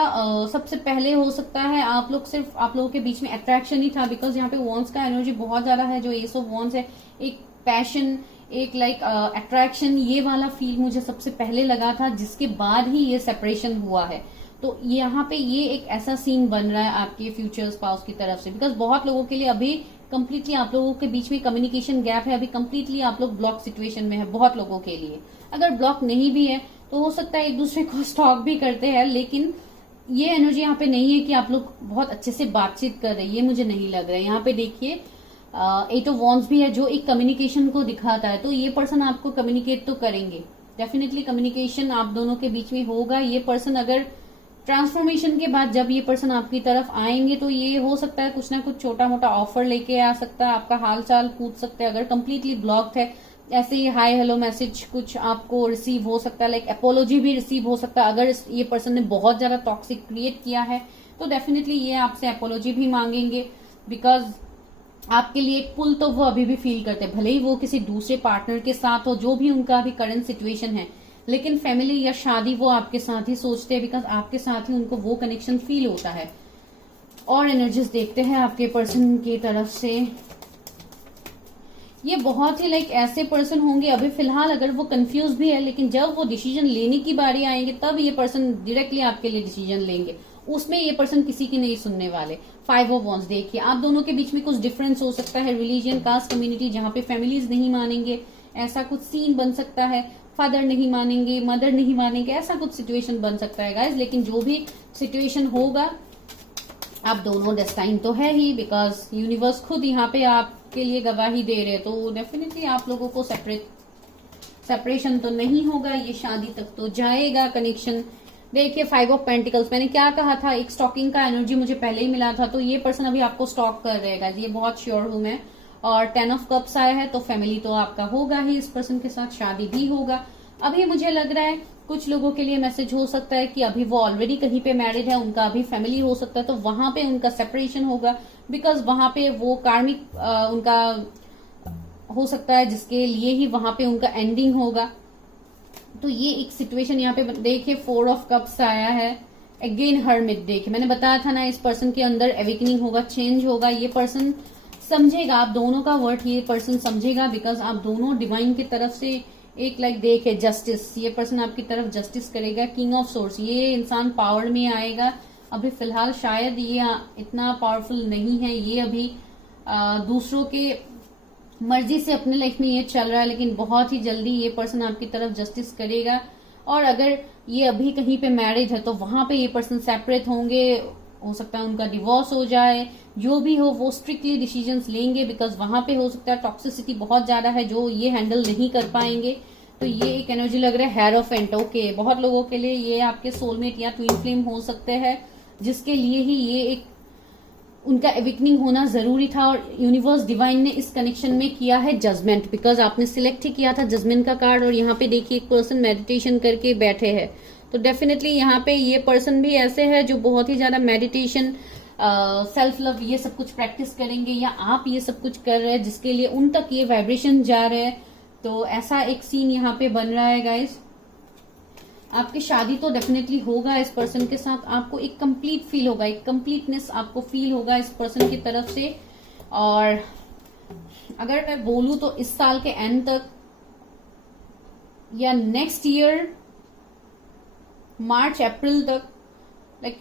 सबसे पहले हो सकता है आप लोग सिर्फ आप लोगों के बीच में अट्रैक्शन ही था, बिकॉज यहाँ पे वॉन्स का एनर्जी बहुत ज्यादा है, जो एस ऑफ वॉन्स है, एक पैशन, एक लाइक अट्रैक्शन, ये वाला फील मुझे सबसे पहले लगा था, जिसके बाद ही ये सेपरेशन हुआ है। तो यहाँ पे ये एक ऐसा सीन बन रहा है आपके फ्यूचर स्पाउस की तरफ से, बिकॉज बहुत लोगों के लिए अभी कंप्लीटली आप लोगों के बीच में कम्युनिकेशन गैप है, अभी कंप्लीटली आप लोग ब्लॉक सिचुएशन में है बहुत लोगों के लिए। अगर ब्लॉक नहीं भी है तो हो सकता है एक दूसरे को स्टॉक भी करते हैं, लेकिन ये एनर्जी यहाँ पे नहीं है कि आप लोग बहुत अच्छे से बातचीत कर रहे हैं, ये मुझे नहीं लग रहा है। यहाँ पे देखिए 8 ऑफ वॉन्ड्स भी है, जो एक कम्युनिकेशन को दिखाता है। तो ये पर्सन आपको कम्युनिकेट तो करेंगे, डेफिनेटली कम्युनिकेशन आप दोनों के बीच में होगा। ये पर्सन अगर ट्रांसफॉर्मेशन के बाद जब ये पर्सन आपकी तरफ आएंगे तो ये हो सकता है कुछ ना कुछ छोटा मोटा ऑफर लेके आ सकता है, आपका हाल चाल पूछ सकते हैं। अगर कंप्लीटली ब्लॉक्ड है, ऐसे ही हाय हेलो मैसेज कुछ आपको रिसीव हो सकता है, लाइक अपोलॉजी भी रिसीव हो सकता है। अगर ये पर्सन ने बहुत ज्यादा टॉक्सिक क्रिएट किया है तो डेफिनेटली ये आपसे अपोलॉजी भी मांगेंगे, बिकॉज आपके लिए एक पुल तो वो अभी भी फील करते हैं, भले ही वो किसी दूसरे पार्टनर के साथ हो, जो भी उनका अभी करंट सिचुएशन है, लेकिन फैमिली या शादी वो आपके साथ ही सोचते हैं, बिकॉज आपके साथ ही उनको वो कनेक्शन फील होता है। और एनर्जीज देखते हैं आपके पर्सन की तरफ से। ये बहुत ही लाइक ऐसे पर्सन होंगे अभी फिलहाल, अगर वो कंफ्यूज भी है, लेकिन जब वो डिसीजन लेने की बारी आएंगे तब ये पर्सन डायरेक्टली आपके लिए डिसीजन लेंगे। उसमें ये पर्सन किसी की नहीं सुनने वाले। 5 ऑफ वॉन्ड्स देखिए, आप दोनों के बीच में कुछ डिफरेंस हो सकता है, रिलीजन, कास्ट, कम्युनिटी, जहां पे फैमिलीज नहीं मानेंगे, ऐसा कुछ सीन बन सकता है। फादर नहीं मानेंगे, मदर नहीं मानेंगे, ऐसा कुछ सिचुएशन बन सकता है गाइज। लेकिन जो भी सिचुएशन होगा, आप दोनों डेस्टाइन तो है ही, बिकॉज यूनिवर्स खुद यहाँ पे आपके लिए गवाही दे रहे हैं। तो डेफिनेटली आप लोगों को सेपरेशन तो नहीं होगा, ये शादी तक तो जाएगा कनेक्शन। देखिए 5 ऑफ पेंटिकल्स, मैंने क्या कहा था, एक स्टॉकिंग का एनर्जी मुझे पहले ही मिला था, तो ये पर्सन अभी आपको स्टॉक कर रहेगा, ये बहुत श्योर हूं मैं। और 10 ऑफ कप्स आया है, तो फैमिली तो आपका होगा ही, इस पर्सन के साथ शादी भी होगा। अभी मुझे लग रहा है कुछ लोगों के लिए मैसेज हो सकता है कि अभी वो ऑलरेडी कहीं पे मैरिड है, उनका अभी फैमिली हो सकता है, तो वहां पे उनका सेपरेशन होगा, बिकॉज वहां पे वो कार्मिक उनका हो सकता है, जिसके लिए ही वहां पे उनका एंडिंग होगा। तो ये एक सिचुएशन यहाँ पे देखिए 4 ऑफ कप्स आया है, अगेन हर्मिट। देखिए मैंने बताया था ना, इस पर्सन के अंदर एवेकनिंग होगा, चेंज होगा, ये पर्सन समझेगा आप दोनों का वर्ड, ये पर्सन समझेगा, बिकॉज आप दोनों डिवाइन की तरफ से एक देखे जस्टिस, ये पर्सन आपकी तरफ जस्टिस करेगा। किंग ऑफ सोर्स, ये इंसान पावर में आएगा। अभी फिलहाल शायद ये इतना पावरफुल नहीं है, ये अभी दूसरों के मर्जी से अपने लाइफ में ये चल रहा है, लेकिन बहुत ही जल्दी ये पर्सन आपकी तरफ जस्टिस करेगा। और अगर ये अभी कहीं पे मैरिज है, तो वहां पे ये पर्सन सेपरेट होंगे, हो सकता है उनका डिवोर्स हो जाए, जो भी हो वो स्ट्रिक्टली डिसीजंस लेंगे, बिकॉज वहां पे हो सकता है टॉक्सिसिटी बहुत ज्यादा है जो ये हैंडल नहीं कर पाएंगे। तो ये एक एनर्जी लग रहा है हेयर ऑफ एंट। ओके, बहुत लोगों के लिए ये आपके सोलमेट या ट्विन फ्लेम हो सकते हैं, जिसके लिए ही ये एक उनका एविकनिंग होना जरूरी था। और यूनिवर्स डिवाइन ने इस कनेक्शन में किया है जजमेंट, बिकॉज आपने सिलेक्ट ही किया था जजमेंट का कार्ड, और यहाँ पे देखिए एक पर्सन मेडिटेशन करके बैठे हैं। तो डेफिनेटली यहाँ पे ये पर्सन भी ऐसे है जो बहुत ही ज्यादा मेडिटेशन, सेल्फ लव, ये सब कुछ प्रैक्टिस करेंगे, या आप ये सब कुछ कर रहे हैं जिसके लिए उन तक ये वाइब्रेशन जा रहे हैं। तो ऐसा एक सीन यहाँ पे बन रहा है गाइज। आपकी शादी तो डेफिनेटली होगा इस पर्सन के साथ, आपको एक कंप्लीट फील होगा, एक कंप्लीटनेस आपको फील होगा इस पर्सन की तरफ से। और अगर मैं बोलूं तो इस साल के एंड तक या नेक्स्ट ईयर मार्च अप्रैल तक, लाइक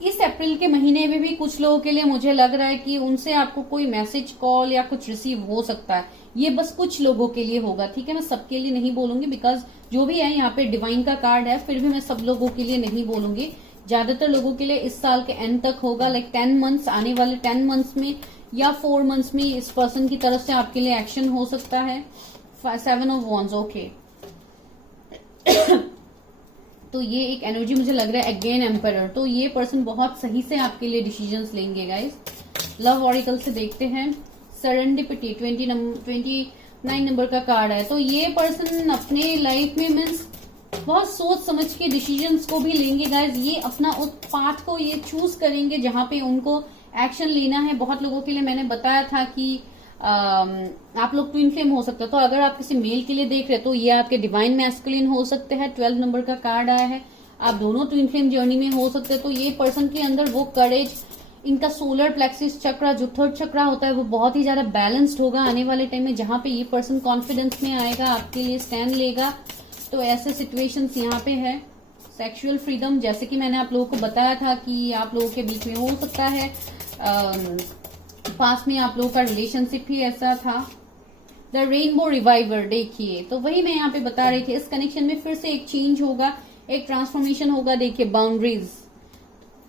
इस अप्रैल के महीने में भी कुछ लोगों के लिए मुझे लग रहा है कि उनसे आपको कोई मैसेज, कॉल या कुछ रिसीव हो सकता है। ये बस कुछ लोगों के लिए होगा, ठीक है, मैं सबके लिए नहीं बोलूंगी, बिकॉज जो भी है यहाँ पे डिवाइन का कार्ड है, फिर भी मैं सब लोगों के लिए नहीं बोलूंगी। ज्यादातर लोगों के लिए इस साल के एंड तक होगा, लाइक 10 मंथ्स, आने वाले 10 मंथ्स में या 4 मंथ्स में इस पर्सन की तरफ से आपके लिए एक्शन हो सकता है। 7 ऑफ वॉन्ड्स, ओके। तो ये एक एनर्जी मुझे लग रहा है अगेन एम्परर, तो ये पर्सन बहुत सही से आपके लिए डिसीजंस लेंगे गाइस। लव ऑरिकल से देखते हैं, सेरेंडिपिटी 29 नंबर का कार्ड है। तो ये पर्सन अपने लाइफ में मीन्स बहुत सोच समझ के डिसीजंस को भी लेंगे गाइस। ये अपना उस पाथ को ये चूज करेंगे जहां पे उनको एक्शन लेना है। बहुत लोगों के लिए मैंने बताया था कि आप लोग ट्विन फ्लेम हो सकते हैं, तो अगर आप किसी मेल के लिए देख रहे हैं तो ये आपके डिवाइन मैस्कुलिन हो सकते हैं। 12 नंबर का कार्ड आया है, आप दोनों ट्विन फ्लेम जर्नी में हो सकते हैं। तो ये पर्सन के अंदर वो करेज, इनका सोलर प्लेक्सिस चक्रा जो थर्ड चक्रा होता है वो बहुत ही ज्यादा बैलेंस्ड होगा आने वाले टाइम में, जहां पे ये पर्सन कॉन्फिडेंस में आएगा, आपके लिए स्टैंड लेगा। तो ऐसे सिचुएशंस यहाँ पे है। सेक्सुअल फ्रीडम, जैसे कि मैंने आप लोगों को बताया था कि आप लोगों के बीच में हो सकता है पास में आप लोगों का रिलेशनशिप ही ऐसा था। द रेनबो रिवाइवर, देखिए तो वही मैं यहाँ पे बता रही थी, इस कनेक्शन में फिर से एक चेंज होगा, एक ट्रांसफॉर्मेशन होगा। देखिए बाउंड्रीज,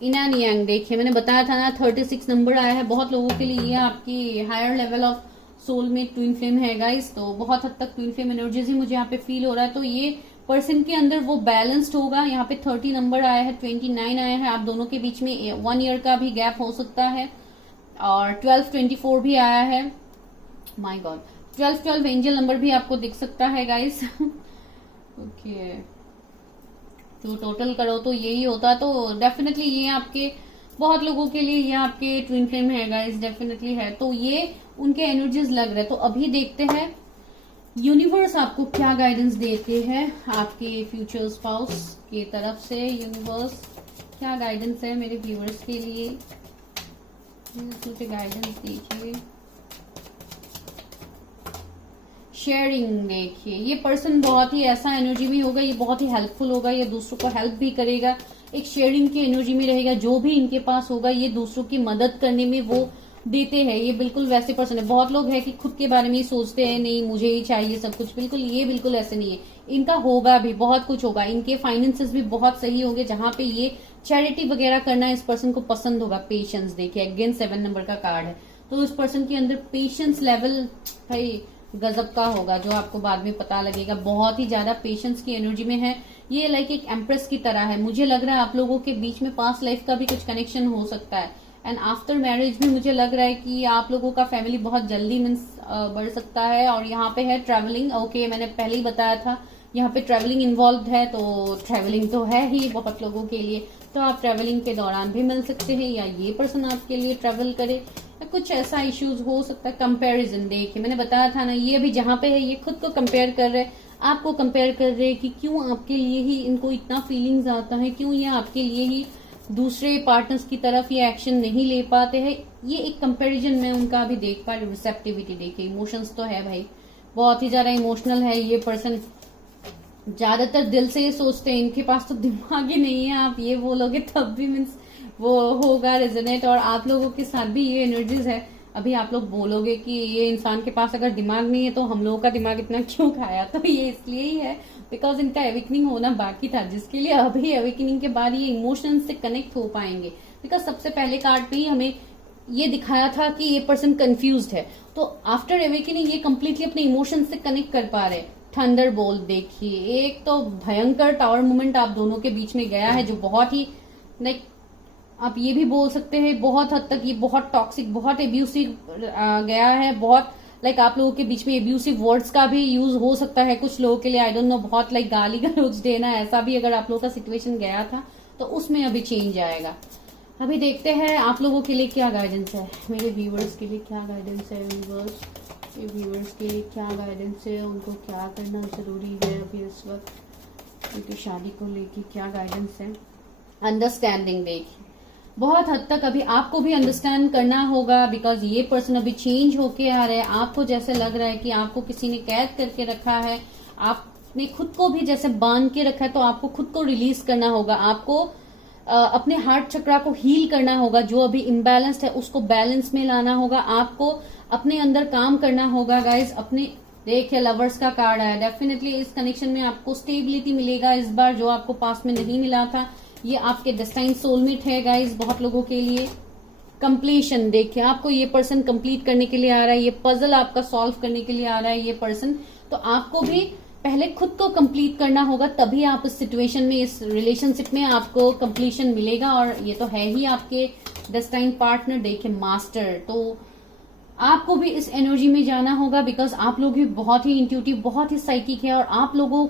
इन एंड यांग, देखिए मैंने बताया था ना 36 नंबर आया है। बहुत लोगों के लिए ये आपकी हायर लेवल ऑफ सोल में ट्विन फ्लेम है गाइस, तो बहुत हद तक ट्विन फ्लेम एनर्जीज ही मुझे यहाँ पे फील हो रहा है। तो ये पर्सन के अंदर वो बैलेंस्ड होगा। यहाँ पे 30 नंबर आया है, 29 आया है, आप दोनों के बीच में 1 ईयर का भी गैप हो सकता है। और 12-24 भी आया है, माय गॉड 12 एंजल नंबर भी आपको दिख सकता है गाइस। ओके, तो टोटल करो तो यही होता। तो डेफिनेटली ये आपके बहुत लोगों के लिए ये आपके ट्विन फ्लेम है गाइस, डेफिनेटली है। तो ये उनके एनर्जीज लग रहे हैं। तो अभी देखते हैं यूनिवर्स आपको क्या गाइडेंस देते हैं आपके फ्यूचर स्पाउस की तरफ से। यूनिवर्स क्या गाइडेंस है मेरे व्यूअर्स के लिए, मुझे गाइडेंस दीजिए। शेयरिंग देखिए, ये पर्सन बहुत ही ऐसा एनर्जी में होगा, ये बहुत ही हेल्पफुल होगा, ये दूसरों को हेल्प भी करेगा, एक शेयरिंग की एनर्जी में रहेगा। जो भी इनके पास होगा ये दूसरों की मदद करने में वो देते हैं। ये बिल्कुल वैसे पर्सन है। बहुत लोग हैं कि खुद के बारे में ही सोचते हैं, नहीं मुझे ही चाहिए सब कुछ, बिल्कुल ये बिल्कुल ऐसे नहीं है। इनका होगा भी, बहुत कुछ होगा, इनके फाइनेंसेस भी बहुत सही होंगे, जहां पे ये चैरिटी वगैरह करना इस पर्सन को पसंद होगा। पेशेंस देखिए, अगेन 7 नंबर का कार्ड है, तो इस पर्सन के अंदर पेशेंस लेवल भाई गजब का होगा, जो आपको बाद में पता लगेगा। बहुत ही ज्यादा पेशेंस की एनर्जी में है ये, लाइक एक एम्प्रेस की तरह है। मुझे लग रहा है आप लोगों के बीच में पास्ट लाइफ का भी कुछ कनेक्शन हो सकता है। एंड आफ्टर मैरिज भी मुझे लग रहा है कि आप लोगों का फैमिली बहुत जल्दी मीन्स बढ़ सकता है। और यहाँ पे है ट्रैवलिंग, ओके मैंने पहले ही बताया था यहाँ पे ट्रैवलिंग इन्वॉल्व है, तो ट्रैवलिंग तो है ही बहुत लोगों के लिए, तो आप ट्रैवलिंग के दौरान भी मिल सकते हैं, या ये पर्सन आपके लिए ट्रैवल करे, या कुछ ऐसा इश्यूज हो सकता है। कंपैरिजन देखिए, मैंने बताया था ना, ये अभी जहां पे है ये खुद को कंपेयर कर रहे हैं, आपको कंपेयर कर रहे हैं कि क्यों आपके लिए ही इनको इतना फीलिंग्स आता है, क्यों ये आपके लिए ही दूसरे पार्टनर्स की तरफ ये एक्शन नहीं ले पाते हैं। ये एक कंपैरिजन में उनका अभी देख पा रही। रिसेप्टिविटी देखिए, इमोशंस तो है भाई, बहुत ही ज्यादा इमोशनल है ये पर्सन। ज्यादातर दिल से ये सोचते हैं, इनके पास तो दिमाग ही नहीं है, आप ये बोलोगे तब भी मीन्स वो होगा रेजोनेट। और आप लोगों के साथ भी ये एनर्जीज है। अभी आप लोग बोलोगे कि ये इंसान के पास अगर दिमाग नहीं है तो हम लोगों का दिमाग इतना क्यों खाया, तो ये इसलिए ही है बिकॉज इनका एवेकनिंग होना बाकी था, जिसके लिए अभी एवेकनिंग के बाद ये इमोशंस से कनेक्ट हो पाएंगे। बिकॉज सबसे पहले कार्ड पे ही हमें ये दिखाया था कि ये पर्सन कंफ्यूज्ड है, तो आफ्टर एवेकनिंग ये कंप्लीटली अपने इमोशन से कनेक्ट कर पा रहे हैं। थंडर बोल्ट देखिए, एक तो भयंकर टावर मूवमेंट आप दोनों के बीच में गया है, जो बहुत ही लाइक आप ये भी बोल सकते हैं बहुत हद तक ये बहुत टॉक्सिक, बहुत एब्यूसिव गया है। बहुत लाइक आप लोगों के बीच में एब्यूसिव वर्ड्स का भी यूज हो सकता है कुछ लोगों के लिए, आई डोंट नो, बहुत लाइक गाली गलौज देना, ऐसा भी अगर आप लोगों का सिचुएशन गया था तो उसमें अभी चेंज आएगा। अभी देखते हैं आप लोगों के लिए क्या गाइडेंस है, मेरे व्यूवर्स के लिए क्या गाइडेंस है। व्यूवर्स के लिए क्या गाइडेंस है, उनको क्या करना जरूरी है अभी इस वक्त, क्योंकि शादी को लेके क्या गाइडेंस है। अंडरस्टैंडिंग देखिए, बहुत हद तक अभी आपको भी अंडरस्टैंड करना होगा, बिकॉज ये पर्सन अभी चेंज होके आ रहा है। आपको जैसे लग रहा है कि आपको किसी ने कैद करके रखा है, आपने खुद को भी जैसे बांध के रखा है, तो आपको खुद को रिलीज करना होगा। आपको अपने हार्ट चक्रा को हील करना होगा, जो अभी इम्बैलेंस्ड है उसको बैलेंस में लाना होगा। आपको अपने अंदर काम करना होगा गाइज। अपने देखिए लवर्स का कार्ड आया, डेफिनेटली इस कनेक्शन में आपको स्टेबिलिटी मिलेगा इस बार, जो आपको पास्ट में नहीं मिला था। ये आपके डेस्टाइन सोलमेट है गाइज बहुत लोगों के लिए। कंप्लीशन देखिए, आपको ये पर्सन कंप्लीट करने के लिए आ रहा है, ये पजल आपका सॉल्व करने के लिए आ रहा है ये पर्सन। तो आपको भी पहले खुद को कंप्लीट करना होगा, तभी आप इस सिचुएशन में, इस रिलेशनशिप में आपको कंप्लीशन मिलेगा। और ये तो है ही आपके डेस्टाइन पार्टनर। देखिए मास्टर, तो आपको भी इस एनर्जी में जाना होगा, बिकॉज आप लोग भी बहुत ही इंट्यूटिव, बहुत ही साइकिक है, और आप लोगों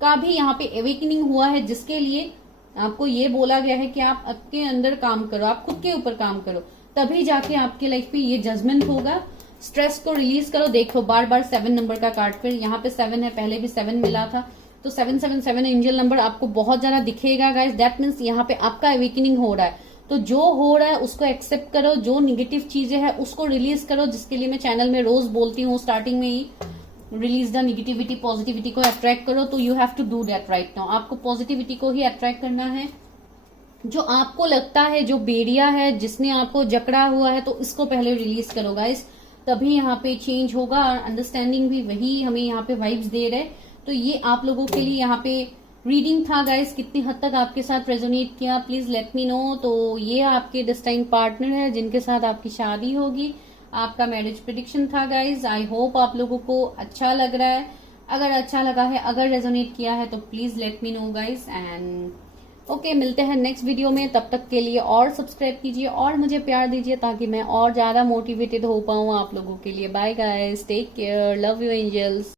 का भी यहाँ पे एवेकनिंग हुआ है, जिसके लिए आपको ये बोला गया है कि आप आपके अंदर काम करो, आप खुद के ऊपर काम करो, तभी जाके आपके लाइफ पे ये जजमेंट होगा। स्ट्रेस को रिलीज करो। देखो बार बार 7 नंबर का कार्ड, फिर यहाँ पे 7 है, पहले भी 7 मिला था, तो 777 एंजल नंबर आपको बहुत ज्यादा दिखेगा गाइस। दैट मीन्स यहाँ पे आपका एवेकनिंग हो रहा है। तो जो हो रहा है उसको एक्सेप्ट करो, जो निगेटिव चीजें हैं उसको रिलीज करो, जिसके लिए मैं चैनल में रोज बोलती हूँ स्टार्टिंग में ही, रिलीज द निगेटिविटी, पॉजिटिविटी को अट्रैक्ट करो। तो you have to do that right now. आपको पॉजिटिविटी को ही अट्रैक्ट करना है। जो आपको लगता है जो बेड़िया है, जिसने आपको जकड़ा हुआ है, तो इसको पहले रिलीज करो गाइस, तभी यहाँ पे चेंज होगा। और अंडरस्टैंडिंग भी वही हमें यहाँ पे वाइब्स दे रहे। तो ये आप लोगों के लिए यहाँ पे रीडिंग था गाइस। कितनी हद तक आपके साथ रेजोनेट किया प्लीज लेट मी नो। तो ये आपके डेस्टाइन पार्टनर है, जिनके साथ आपकी शादी होगी। आपका मैरिज प्रेडिक्शन था गाइज। आई होप आप लोगों को अच्छा लग रहा है। अगर अच्छा लगा है, अगर रेजोनेट किया है, तो please let me know guys. And okay, मिलते हैं नेक्स्ट वीडियो में। तब तक के लिए और सब्सक्राइब कीजिए और मुझे प्यार दीजिए, ताकि मैं और ज्यादा मोटिवेटेड हो पाऊँ आप लोगों के लिए। Bye guys, take care, love you angels.